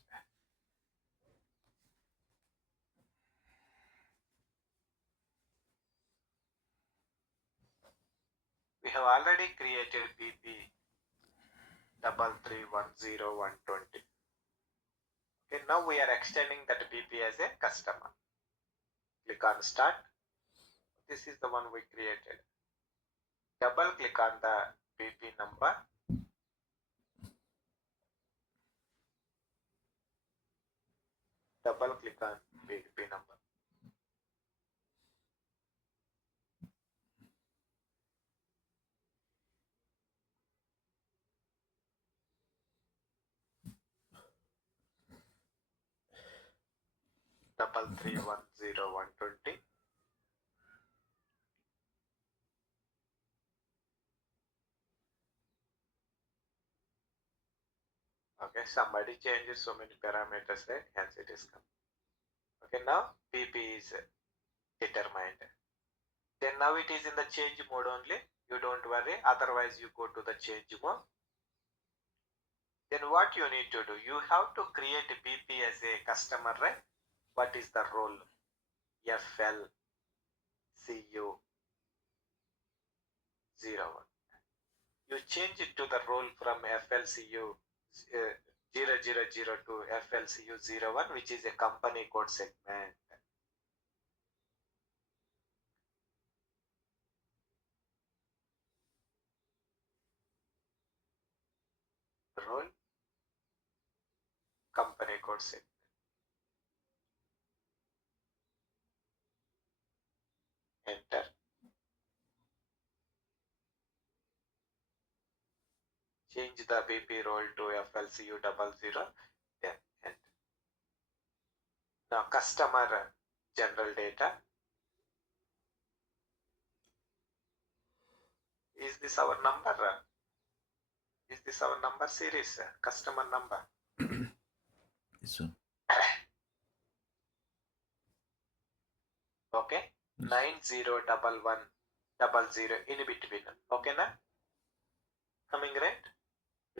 We have already created BP 3310120. Okay, now we are extending that BP as a customer. Click on start. This is the one we created. Double click on the BP number. Double click on BP number. Double 3310120. Okay, somebody changes so many parameters, right? Hence it is come. Okay, now BP is determined. Then now it is in the change mode only. You don't worry. Otherwise, you go to the change mode. Then what you need to do? You have to create a BP as a customer, right? What is the role? FLCU 01. You change it to the role from FLCU 0002 to FLCU 01, which is a company code segment. Role, company code segment. Enter. Change the BP role to FLCU 00. Then enter. Now customer general data. Is this our number? Is this our number series? Customer number? This one. Okay. 901100 in between. Okay, na? Coming right?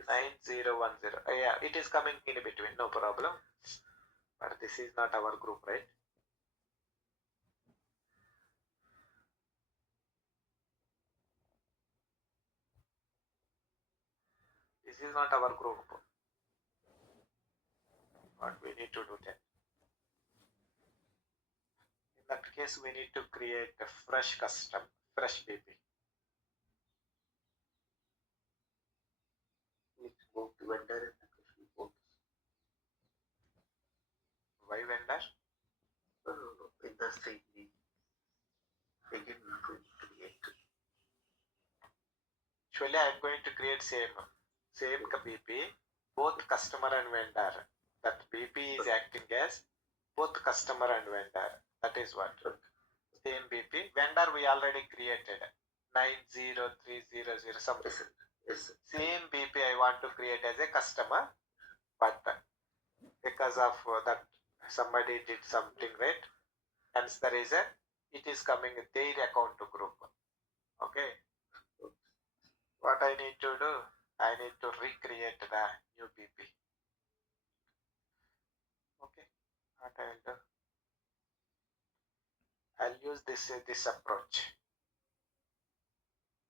9010. Yeah, it is coming in between. No problem. But this is not our group, right? This is not our group. What we need to do then? In that case, we need to create a fresh custom, fresh BP. Let's go to vendor application reports. Why vendor? No, in the same name. Again, we will create. Actually, I am going to create same BP, both customer and vendor. That BP is acting as both customer and vendor. That is what. Same BP. Vendor we already created. 90300 something. Yes. Same BP I want to create as a customer, but because of that somebody did something, right? Hence the reason it is coming their account to group. Okay. What I need to do? I need to recreate the new BP. Okay. What I will do? I'll use this approach.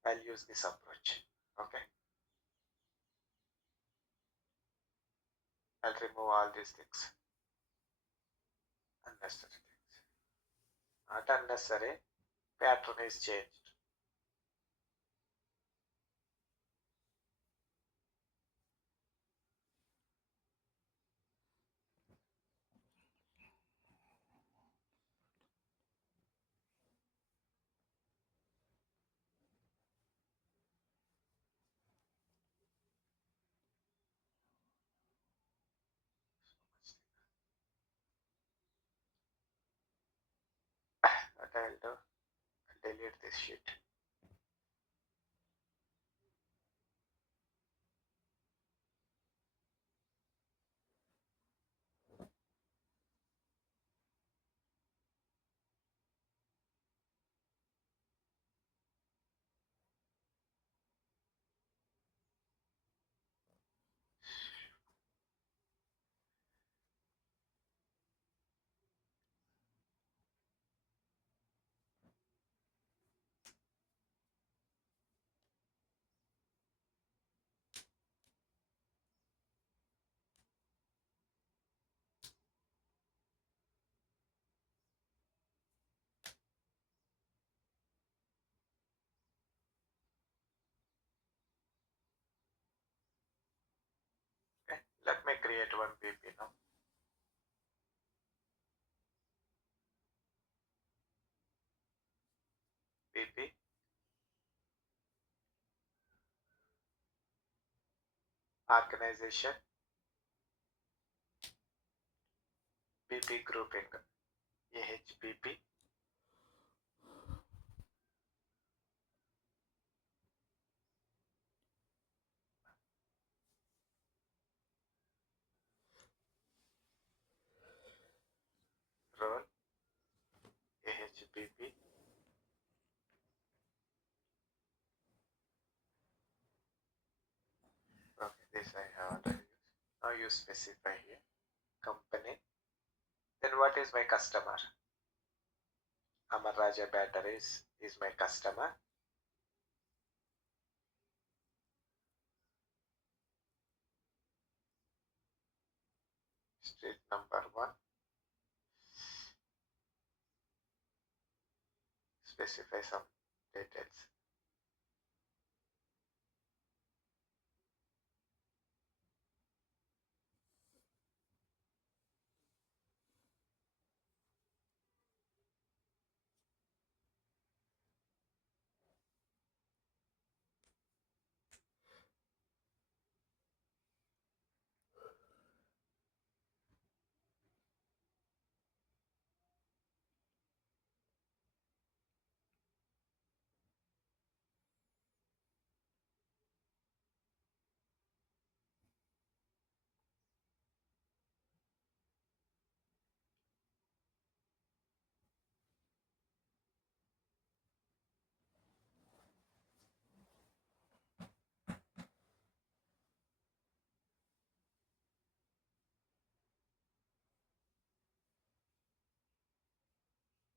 I'll use this approach. Okay. I'll remove all these things. Unnecessary things. Not unnecessary. Pattern is changed. I'll do, I'll delete this sheet. Okay, let me create one BP now. BP organization, BP grouping, AHBP, role, AHBP. Okay, this I have already used. Now you specify here company. Then what is my customer? Amar Raja Batteries is my customer. Street number 1. Specify some details.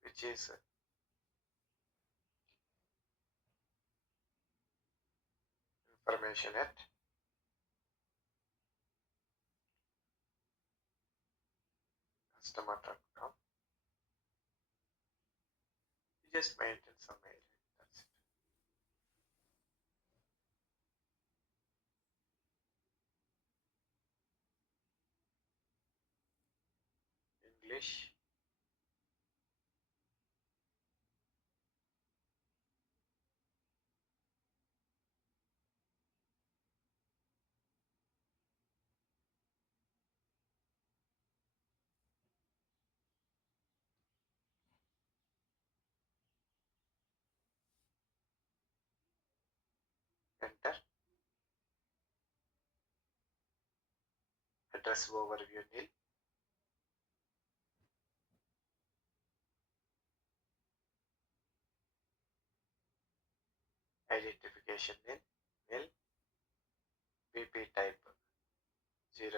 Which is information at customer.com. You just maintain some mail. That's it. English. Enter. Address overview nil. Identification nil. Nil. BP type 000.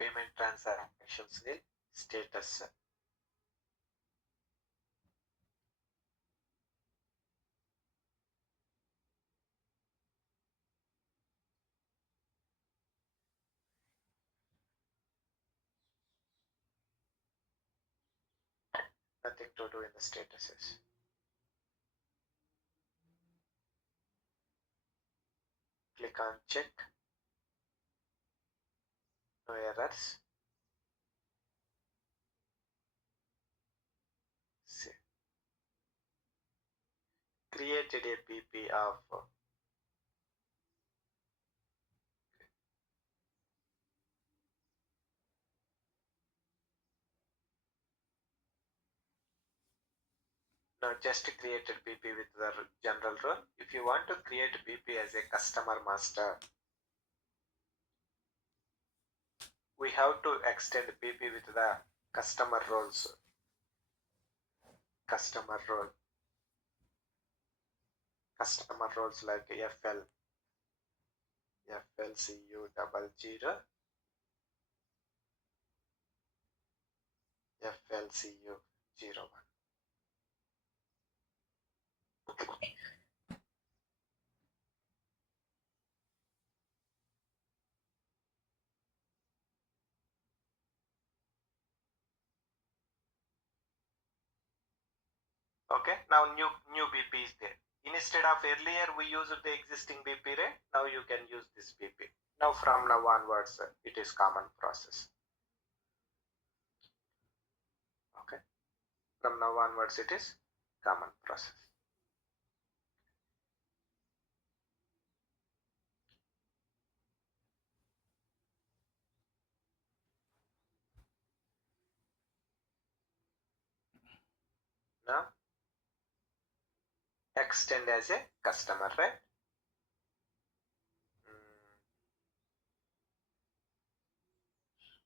Payment transactions nil. Status. Nothing to do in the statuses. click on check. No errors. See. Created a PP of now just created PP with the general role. If you want to create PP as a customer master, we have to extend PP with the customer roles. Customer roles like FLCU00, FLCU01. Okay, now new BP is there. Instead of earlier we used the existing BP rate, now you can use this BP. Now from now onwards it is common process. Okay, from now onwards it is common process. Now extend as a customer, right?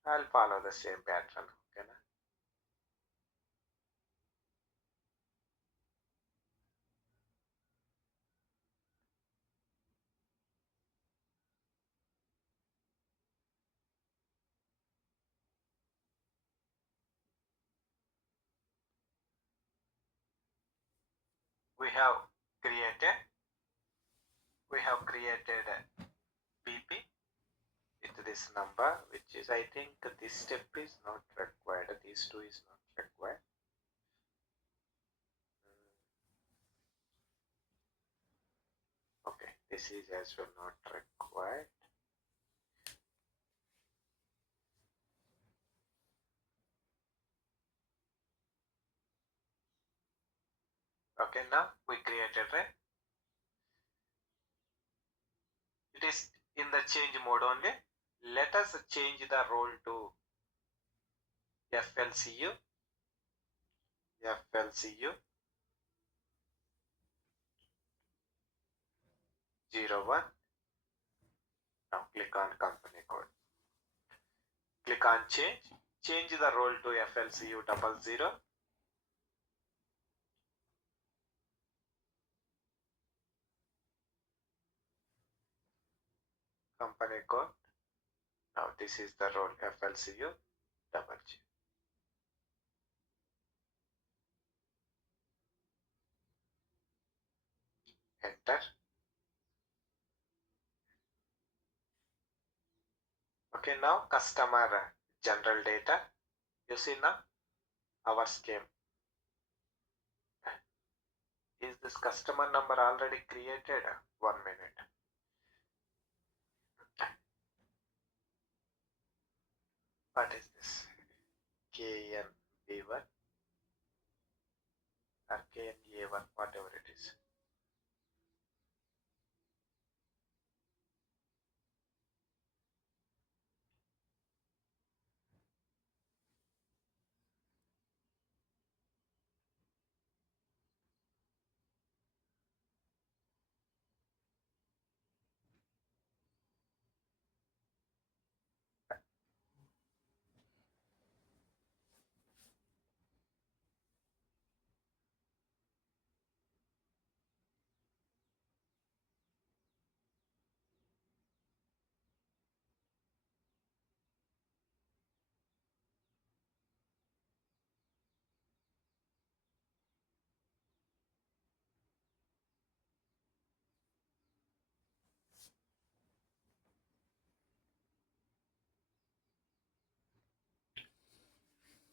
I'll follow the same pattern. Okay, na? We have created BP with this number, which is, I think this step is not required. These two is not required. Okay, this is as well not required. Okay, now we created a. It is in the change mode only. Let us change the role to FLCU 01. Now click on company code. Click on change the role to FLCU 00. Company code. Now this is the role FLCU 00. Enter. Okay, now customer general data. You see now our scheme. Is this customer number already created? 1 minute. What is this? KNB1 or KNA1, whatever it is.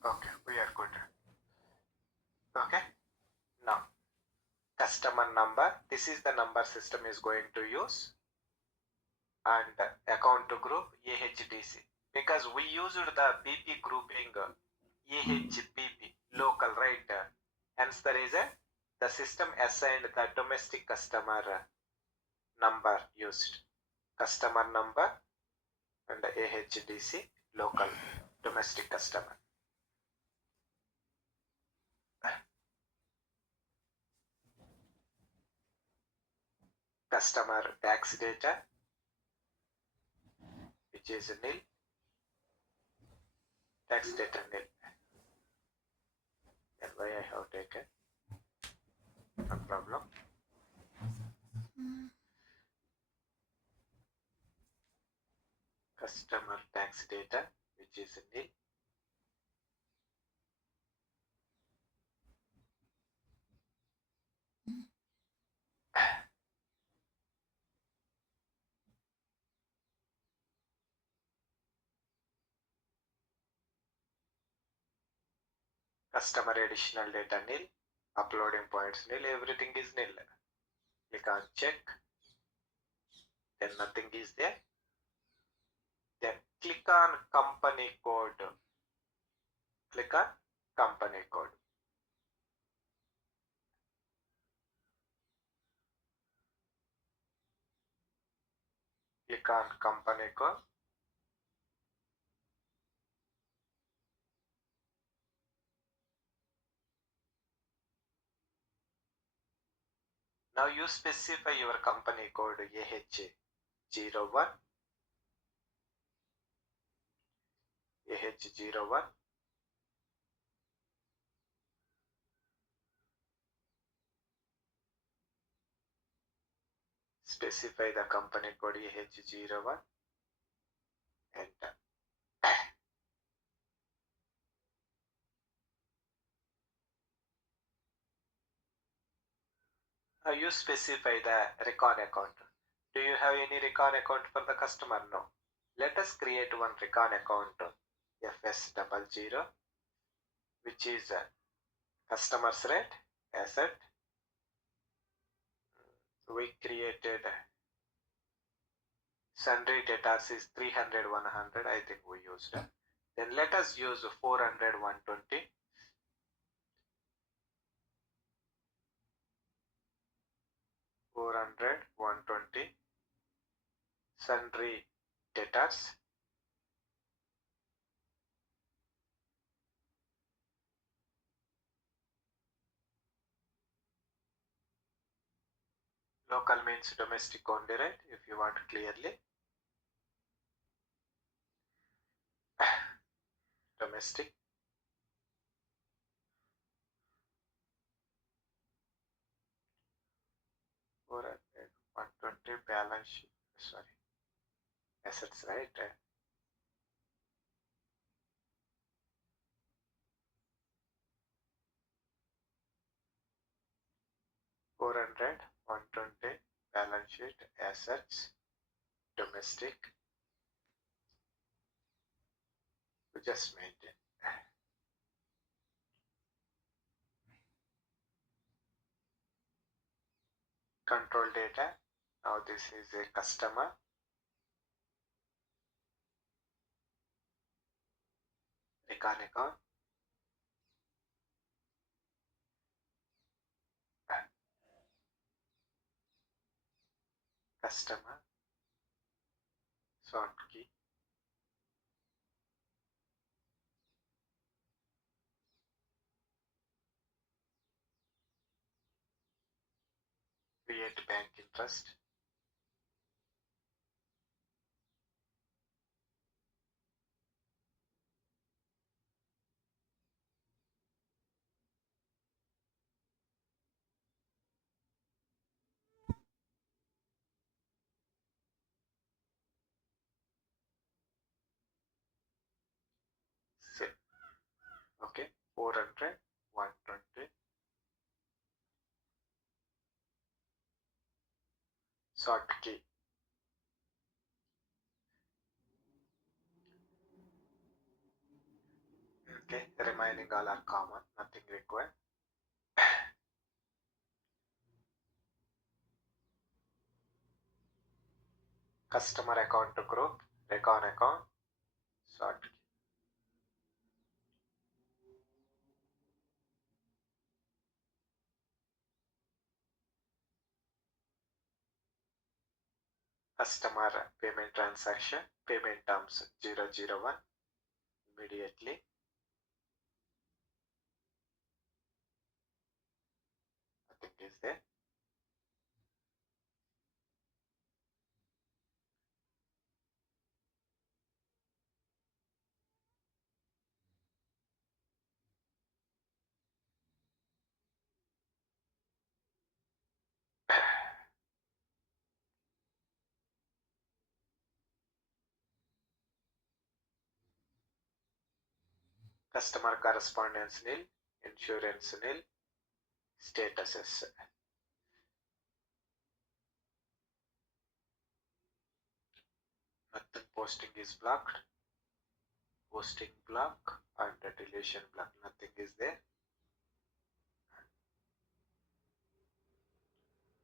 Okay, we are good. Okay, now customer number. This is the number system is going to use. and account group AHDC, because we used the BP grouping AHBP local, right? Hence the reason the system assigned the domestic customer number used, customer number and AHDC local domestic customer. Customer tax data, which is nil, tax data nil. And why I have taken, no problem. Customer tax data, which is nil. Customer additional data nil, uploading points nil, everything is nil. Click on check, then nothing is there. Then click on company code. Click on company code. Click on company code. Now you specify your company code AH01, AH01, specify the company code AH01, enter. Now you specify the recon account. Do you have any recon account for the customer? No. Let us create one recon account, FS00, which is customer's rate, asset. We created sundry debtors is 300, 100, I think we used. Then let us use 400, 120. Sundry debtors. Local means domestic only, right? If you want clearly. Domestic. Or 120 balance sheet, sorry, assets, right? 400, 120 balance sheet, assets, domestic. We just maintain. Control data. Now this is a customer. Recon account. Customer. Sort key. Create bank interest. Save. Okay. 400, 120. Sort key. Okay. Remaining all are common. Nothing required. customer account group, recon account, sort. Customer payment transaction, payment terms 001, immediately. Nothing is there. Customer correspondence nil, insurance nil, statuses. Nothing, posting is blocked, posting block, and the deletion block, nothing is there.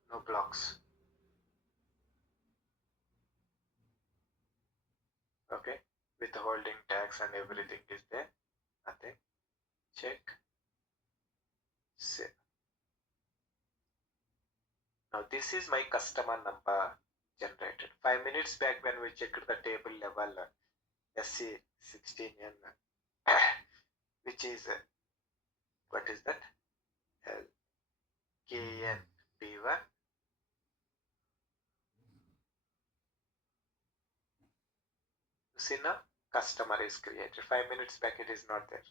No blocks. Okay, withholding tax and everything is there. Nothing. Check. Save. Now this is my customer number generated. 5 minutes back when we checked the table level SC16N, which is what is that? KNP1. See now, customer is created. 5 minutes back it is not there.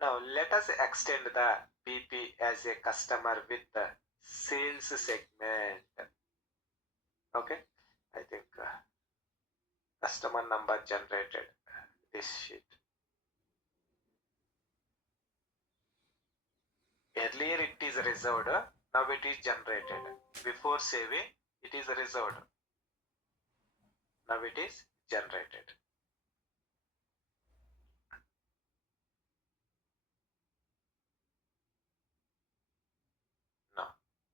Now let us extend the BP as a customer with the sales segment. Okay, I think customer number generated this sheet. Earlier it is reserved, now it is generated. Before saving it is reserved, now it is generated. Now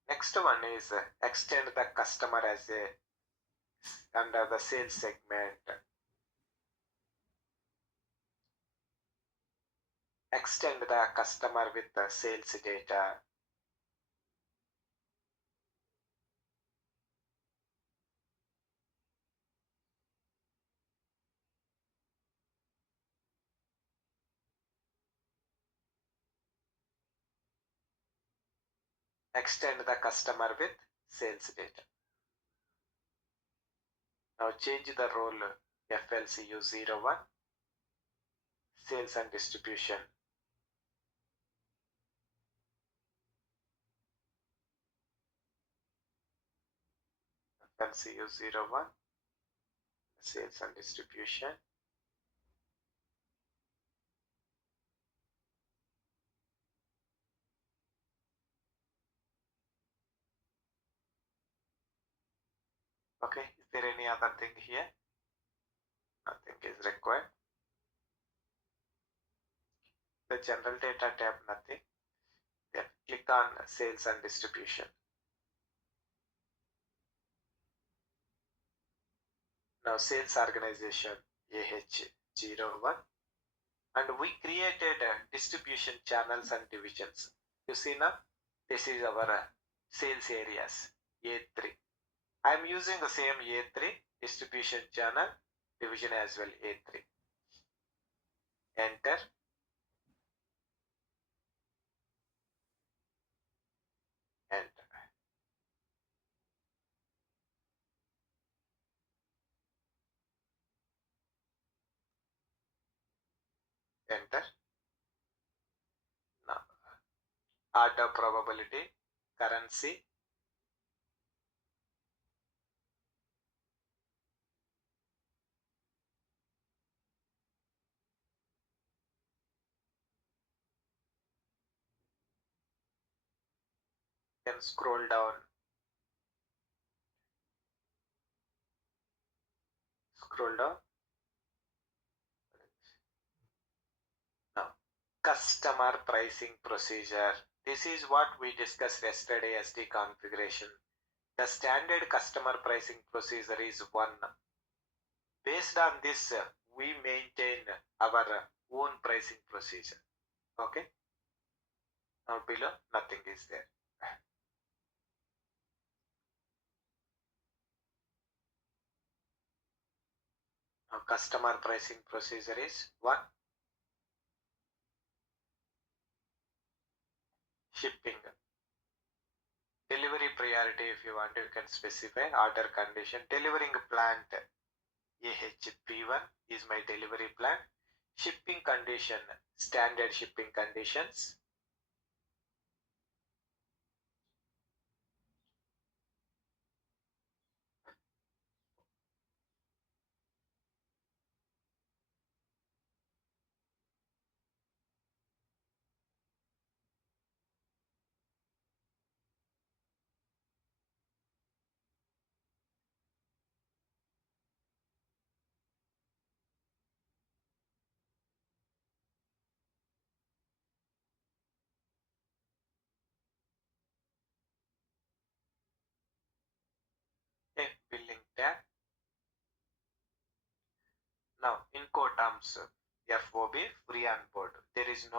next one is extend the customer as a under the sales segment. Extend the customer with the sales data. Extend the customer with sales data. Now change the role FLCU01, sales and distribution. FLCU01, sales and distribution. Okay, is there any other thing here? Nothing is required. The general data tab, nothing. Then click on sales and distribution. Now sales organization AH01, and we created distribution channels and divisions. You see now, this is our sales areas A3. I am using the same A3 distribution channel division as well, A3. Enter. Enter. Enter. Now order probability, currency, then scroll down. Scroll down. Now customer pricing procedure. This is what we discussed yesterday, SD configuration. The standard customer pricing procedure is 1. Based on this, we maintain our own pricing procedure. Okay. Now below, nothing is there. Now customer pricing procedure is 1. Shipping. Delivery priority, if you want, you can specify. Order condition. Delivering plant AHP1 is my delivery plan. Shipping condition, standard shipping conditions. Okay, billing tab. Now, Incoterms, FOB, free on board. There is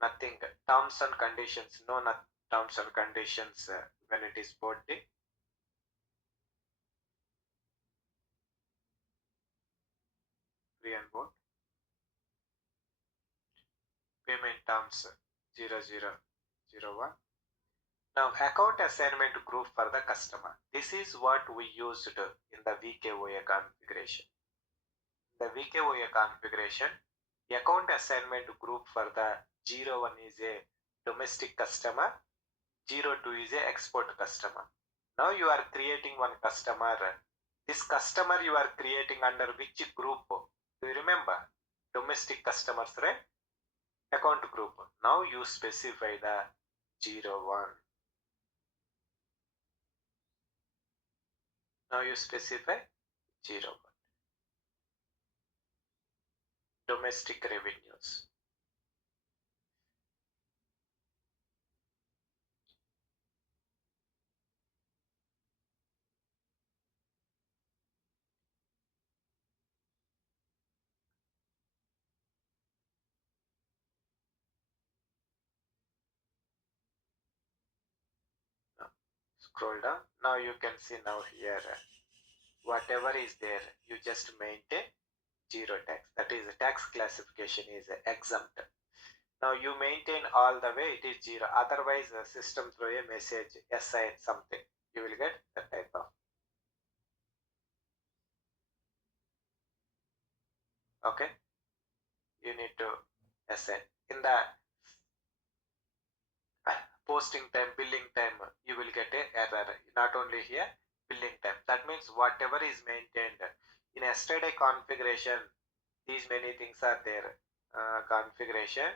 nothing, terms and conditions, terms and conditions when it is boarding. Free on board. Payment terms 0001. Now, account assignment group for the customer. This is what we used in the VKOA configuration. The VKOA configuration, account assignment group for the 01 is a domestic customer, 02 is a export customer. Now you are creating one customer. This customer you are creating under which group? Do you remember? Domestic customers, right? Account group. Now you specify the 01. Now you specify 01. Domestic revenues. Now, scroll down. Now you can see now here whatever is there, you just maintain 0 tax. That is tax classification is exempt. Now you maintain all the way, it is 0. Otherwise the system throw a message assign something. You will get that type of. Okay. You need to assign. In the posting time, billing time, you will get a error. Not only here, billing time. That means whatever is maintained in yesterday configuration, these many things are there. Configuration,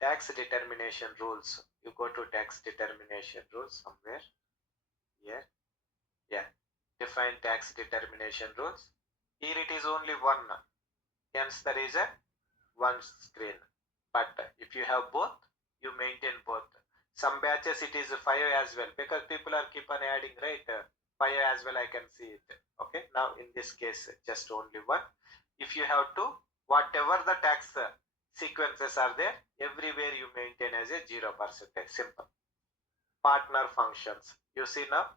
tax determination rules. You go to tax determination rules somewhere here. Yeah, define tax determination rules. Here it is only one. Hence there is a one screen. But if you have both, you maintain both. Some batches it is 5 as well, because people are keep on adding, right? 5 as well, I can see it. Okay, now in this case just only one. If you have to, whatever the tax sequences are there, everywhere you maintain as a 0%. Simple. Partner functions. You see now,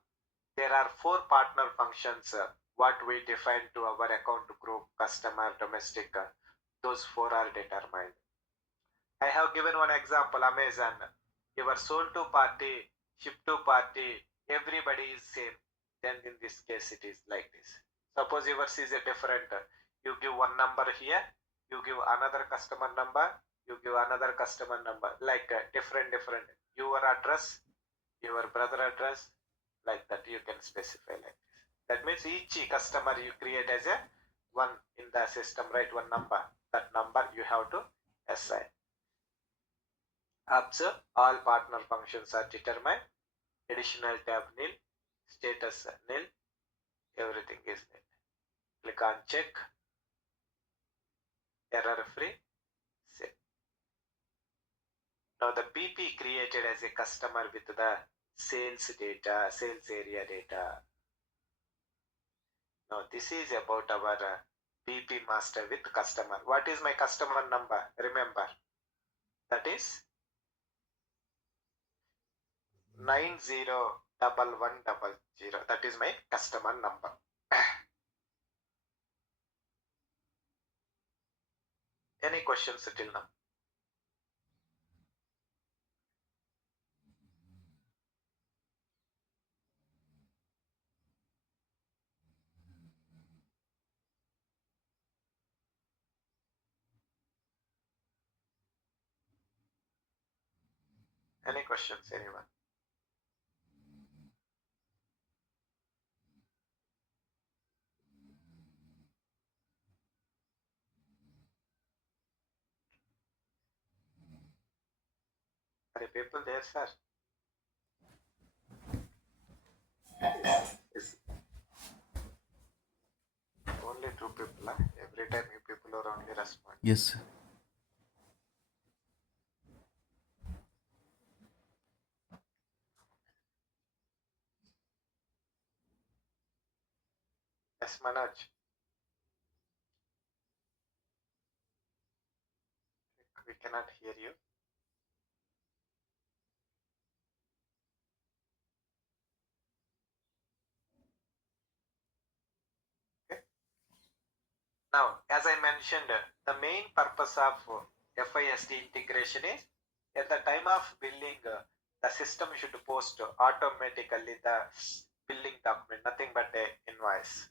there are 4 partner functions what we define to our account group, customer, domestic. Those 4 are determined. I have given one example, Amazon. Your sold to party, ship to party, everybody is same. Then in this case it is like this. Suppose yours is a different. You give one number here, you give another customer number, you give another customer number, like different. Your address, your brother address, like that you can specify like this. That means each customer you create as a one in the system, right? One number. That number you have to assign. Observe all partner functions are determined. Additional tab nil, status nil, everything is nil. Click on check, error free, save. Now the PP created as a customer with the sales data, sales area data. Now this is about our PP master with customer. What is my customer number? Remember, that is 901100. That is my customer number. Any questions till now? Any questions, anyone? Are people there, sir? Yes. Only two people. Huh? Every time you people are only responding. Yes, sir. Yes, Manoj. We cannot hear you. Okay. Now, as I mentioned, the main purpose of FISD integration is at the time of billing, the system should post automatically the billing document, nothing but a invoice.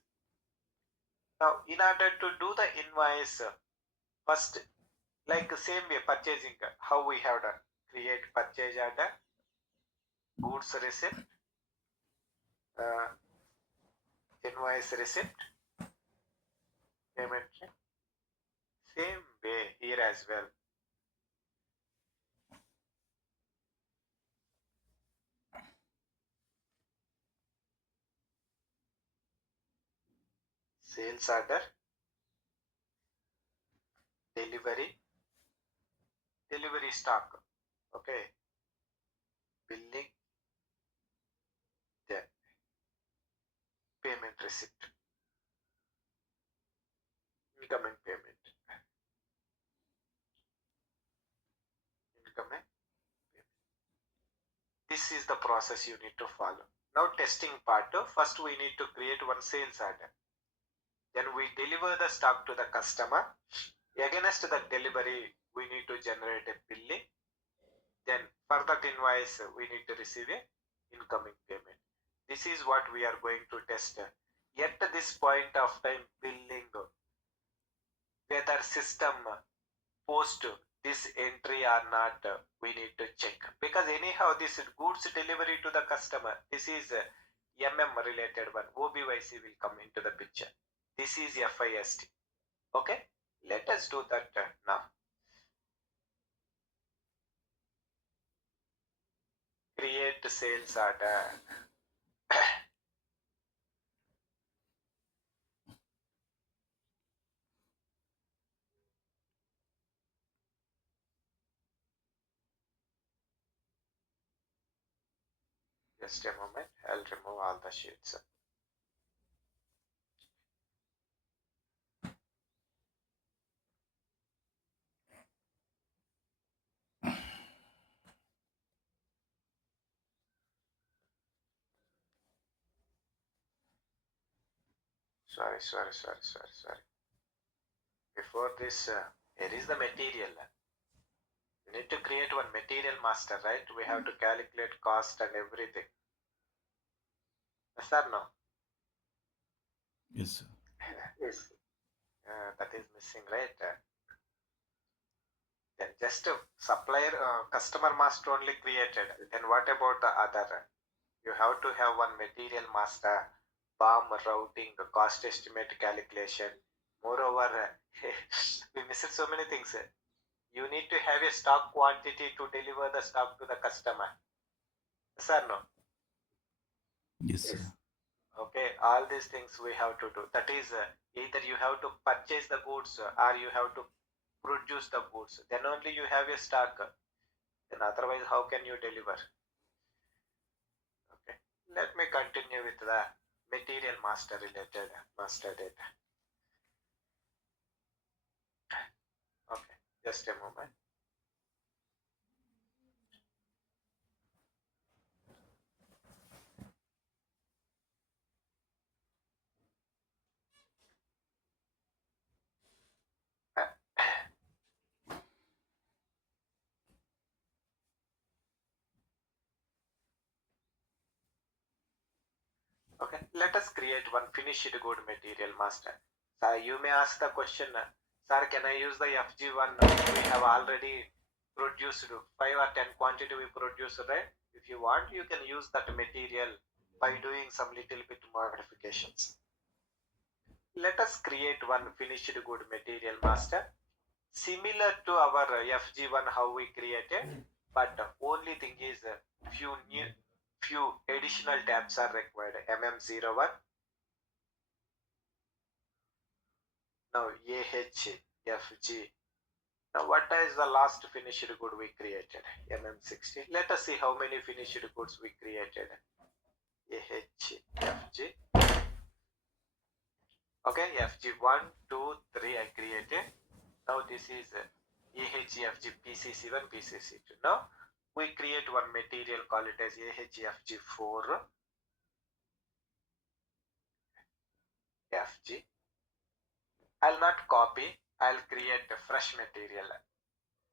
Now, in order to do the invoice, first, like same way purchasing, how we have done, create purchase order, goods receipt, invoice receipt, payment. Same way here as well. Sales order, delivery stock, okay, billing, then payment receipt, incoming payment, incoming payment. This is the process you need to follow. Now testing part, first we need to create one sales order. Then we deliver the stock to the customer. Against the delivery, we need to generate a billing. Then for that invoice, we need to receive a incoming payment. This is what we are going to test. At this point of time, billing, whether system post this entry or not, we need to check, because anyhow this goods delivery to the customer, this is related one, OBYC will come into the picture. This is FIST. Okay, let us do that now. Create sales order. Just a moment, I'll remove all the sheets. Sorry. Before this, here is the material. You need to create one material master, right? We have to calculate cost and everything. Yes or no? Yes, sir. Yes. That is missing, right? Then just supplier, customer master only created. Then what about the other? You have to have one material master, BOM routing, cost estimate calculation. Moreover, we missed so many things. You need to have a stock quantity to deliver the stock to the customer. Yes or no? Yes, sir. Yes. Okay, all these things we have to do. That is, either you have to purchase the goods or you have to produce the goods. Then only you have a stock. Then otherwise, how can you deliver? Let me continue with the material master related master data. Okay, just a moment. Okay, let us create one finished good material master. So you may ask the question, sir, can I use the FG1? We have already produced 5 or 10 quantity we produced, right? If you want, you can use that material by doing some little bit modifications. Let us create one finished good material master similar to our FG1 how we created, but the only thing is few additional tabs are required. MM01, now AHFG. Now what is the last finished good we created? MM60. Let us see how many finished goods we created. AHFG. Okay, FG1, 2, 3 I created. Now this is AHFG PCC1, PCC2. Now we create one material, call it as AHFG4 FG. I'll not copy, I'll create a fresh material.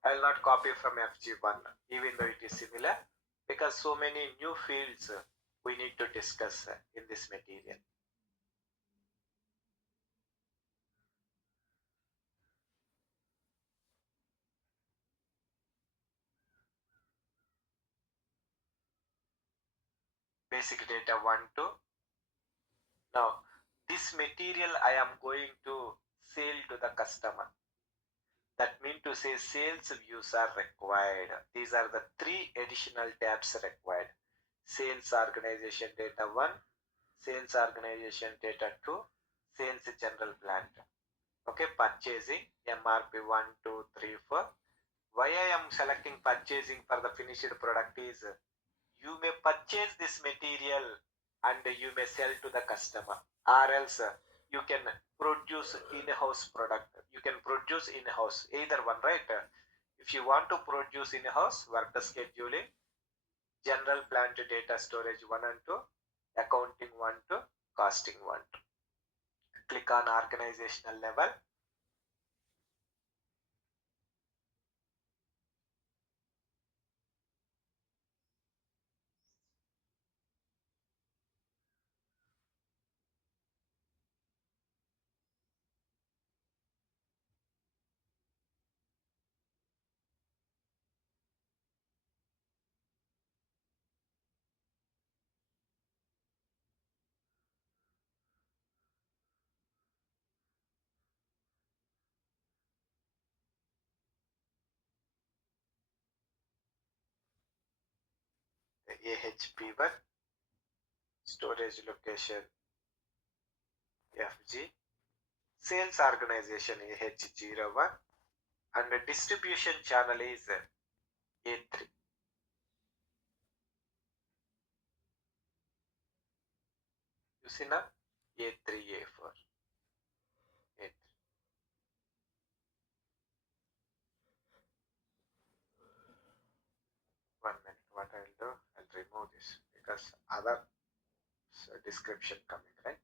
I'll not copy from FG1 even though it is similar, because so many new fields we need to discuss in this material. Basic data 1, 2. Now this material I am going to sell to the customer. That means to say sales views are required. These are the 3 additional tabs required. Sales organization data 1, sales organization data 2, sales general plant. Okay, purchasing MRP 1, 2, 3, 4. Why I am selecting purchasing for the finished product is you may purchase this material and you may sell to the customer, or else you can produce in-house product. You can produce in-house, either one, right? If you want to produce in-house, work scheduling, general plant data storage 1 and 2, accounting 1, 2, costing 1, 2. Click on organizational level. AHP1, storage location FG, sales organization AH01, and the distribution channel is A3. You see now? A3, A4, A3. One minute, what I'll do, I'll remove this because other description coming, right?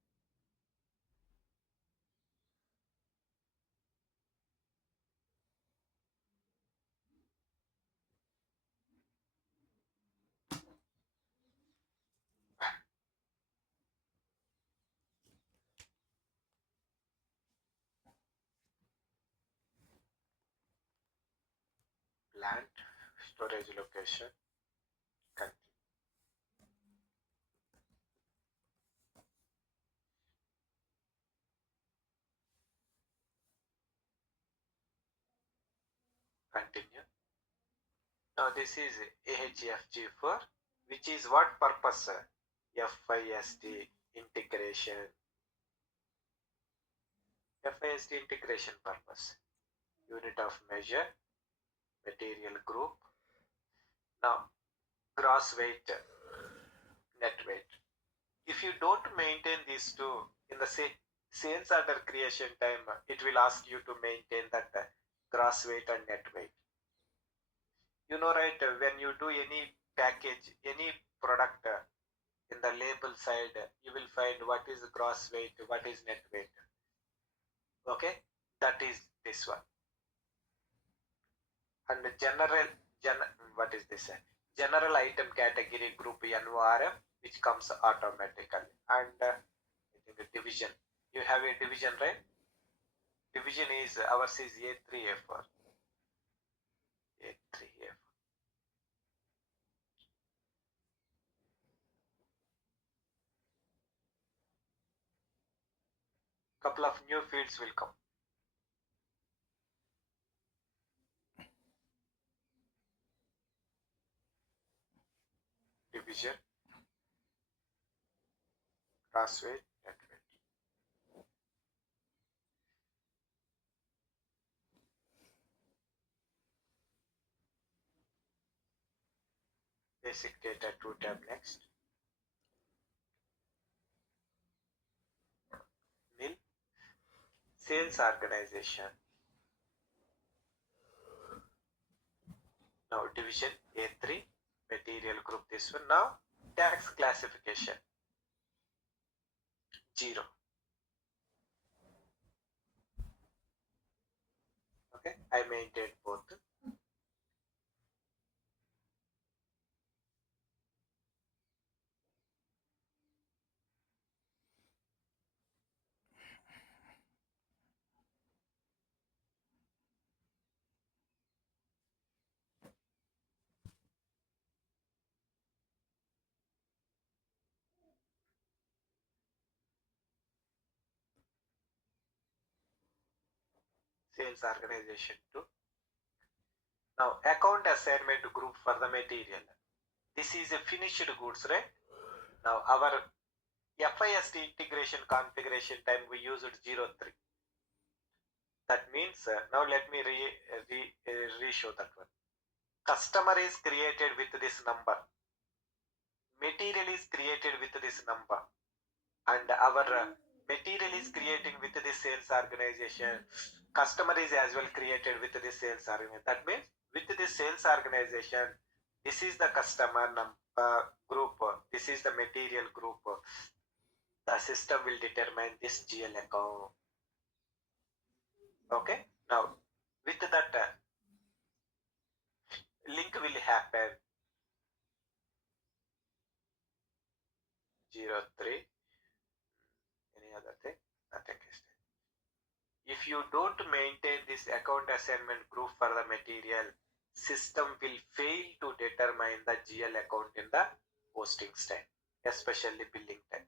Plant, storage location, country. Continue. Now this is AHFG4, which is what purpose? FIST integration. FIST integration purpose. Unit of measure, material group. Now gross weight, net weight. If you don't maintain these two in the sales order creation time, it will ask you to maintain that gross weight and net weight. You know, right? When you do any package, any product, in the label side, you will find what is gross weight, what is net weight. Okay, that is this one. And the what is this? General item category group NORM, which comes automatically. And I think a division. You have a division, right? Division is ours is A3A4. A3A4. Couple of new fields will come. Division, gross weight, net weight. Basic data 2 tab next. Nil. Sales organization. Now division A3, material group this one. Now tax classification 0. Okay, I maintained both. Sales organization 2. Now account assignment group for the material. This is a finished goods, right? Now our FIST integration configuration time we used 03. That means now let me re-show that one. Customer is created with this number. Material is created with this number. And our material is creating with this sales organization. Customer is as well created with this sales organization. That means with this sales organization, this is the customer group, this is the material group. The system will determine this GL account. Okay, now with that link will happen 03. Any other thing? Nothing is there. If you don't maintain this account assignment group for the material, system will fail to determine the GL account in the posting time, especially billing time.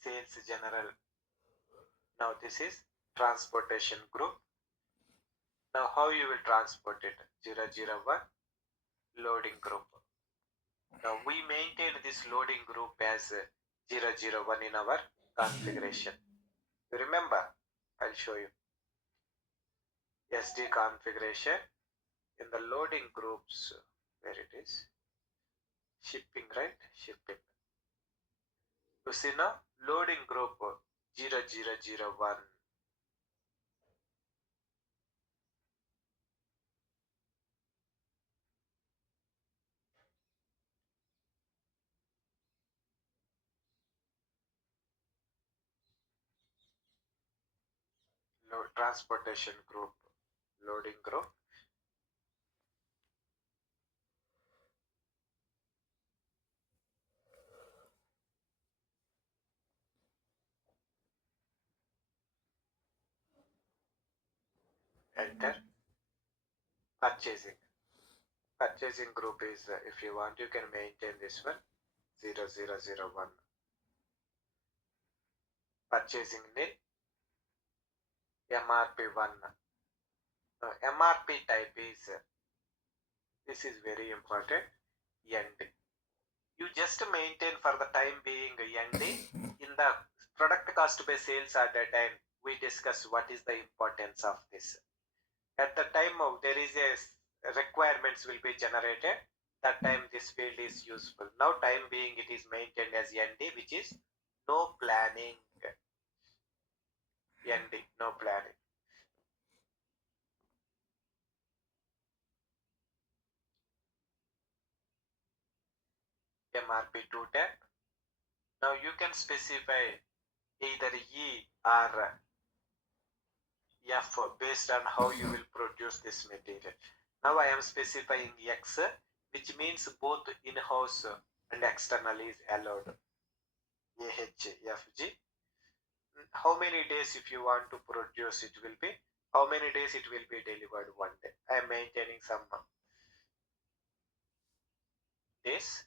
Sales general. Now this is transportation group. Now how you will transport it? 001 loading group. Now we maintain this loading group as 001 in our configuration. Remember, I'll show you. SD configuration in the loading groups, where it is, shipping, right? Shipping. You see now, loading group 0001. Transportation group, loading group. Enter. Purchasing. Purchasing group is, if you want, you can maintain this one, 0001. Purchasing nil, MRP 1. Now, MRP type is, this is very important, end. You just maintain for the time being end in the Product cost by sales at that time, we discuss what is the importance of this. At the time of there is a requirements will be generated, that time this field is useful. Now time being it is maintained as ND, which is no planning. ND, no planning. MRP2 tab. Now you can specify either E or F based on how you will produce this material. Now I am specifying X, which means both in-house and external is allowed. AHFG. How many days if you want to produce it will be, how many days it will be delivered? 1 day. I am maintaining some days.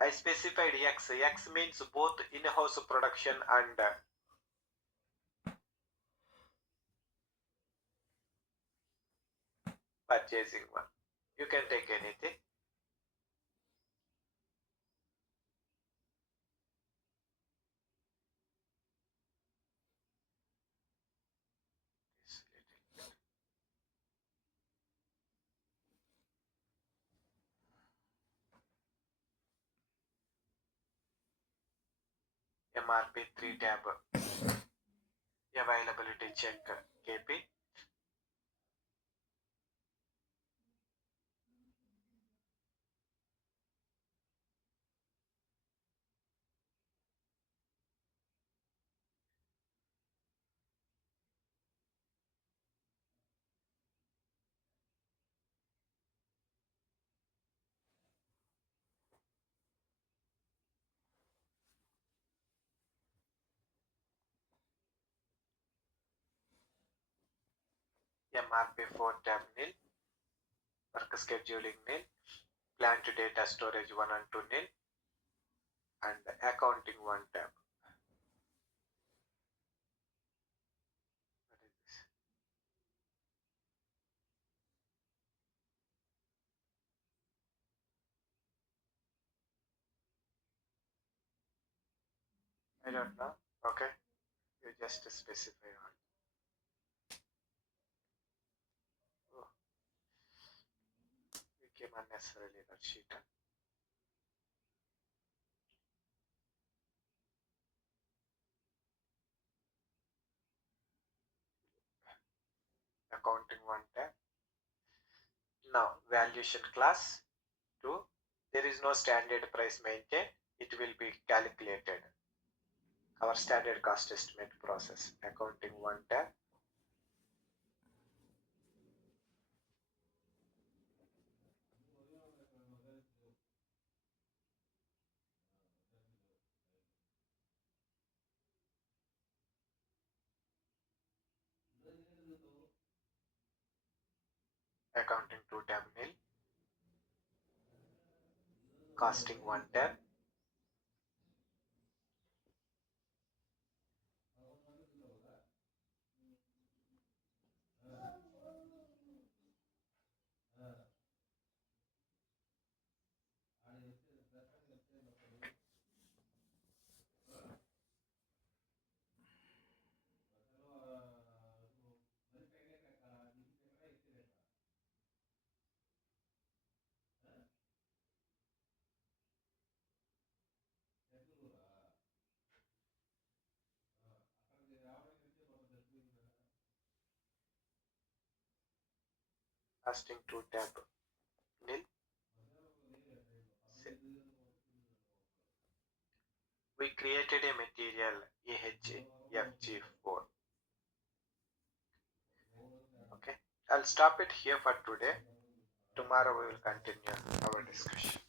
I specified X. X means both in-house production and purchasing one. You can take anything. MRP3 tab. Availability check KP. MRP4 tab nil. Work scheduling nil. Plant data storage 1 and 2 nil. And accounting 1 tab. What is this? I don't know. Okay. You just specify one. Oh, became unnecessarily that sheet. Accounting 1 tab. Now valuation class 2. There is no standard price maintained. It will be calculated. Our standard cost estimate process. Accounting 1 tab. Accounting 2 tab nil. Costing 1 tab. Costing 2 tab nil. We created a material AHFG4. Okay. I'll stop it here for today. Tomorrow we will continue our discussion.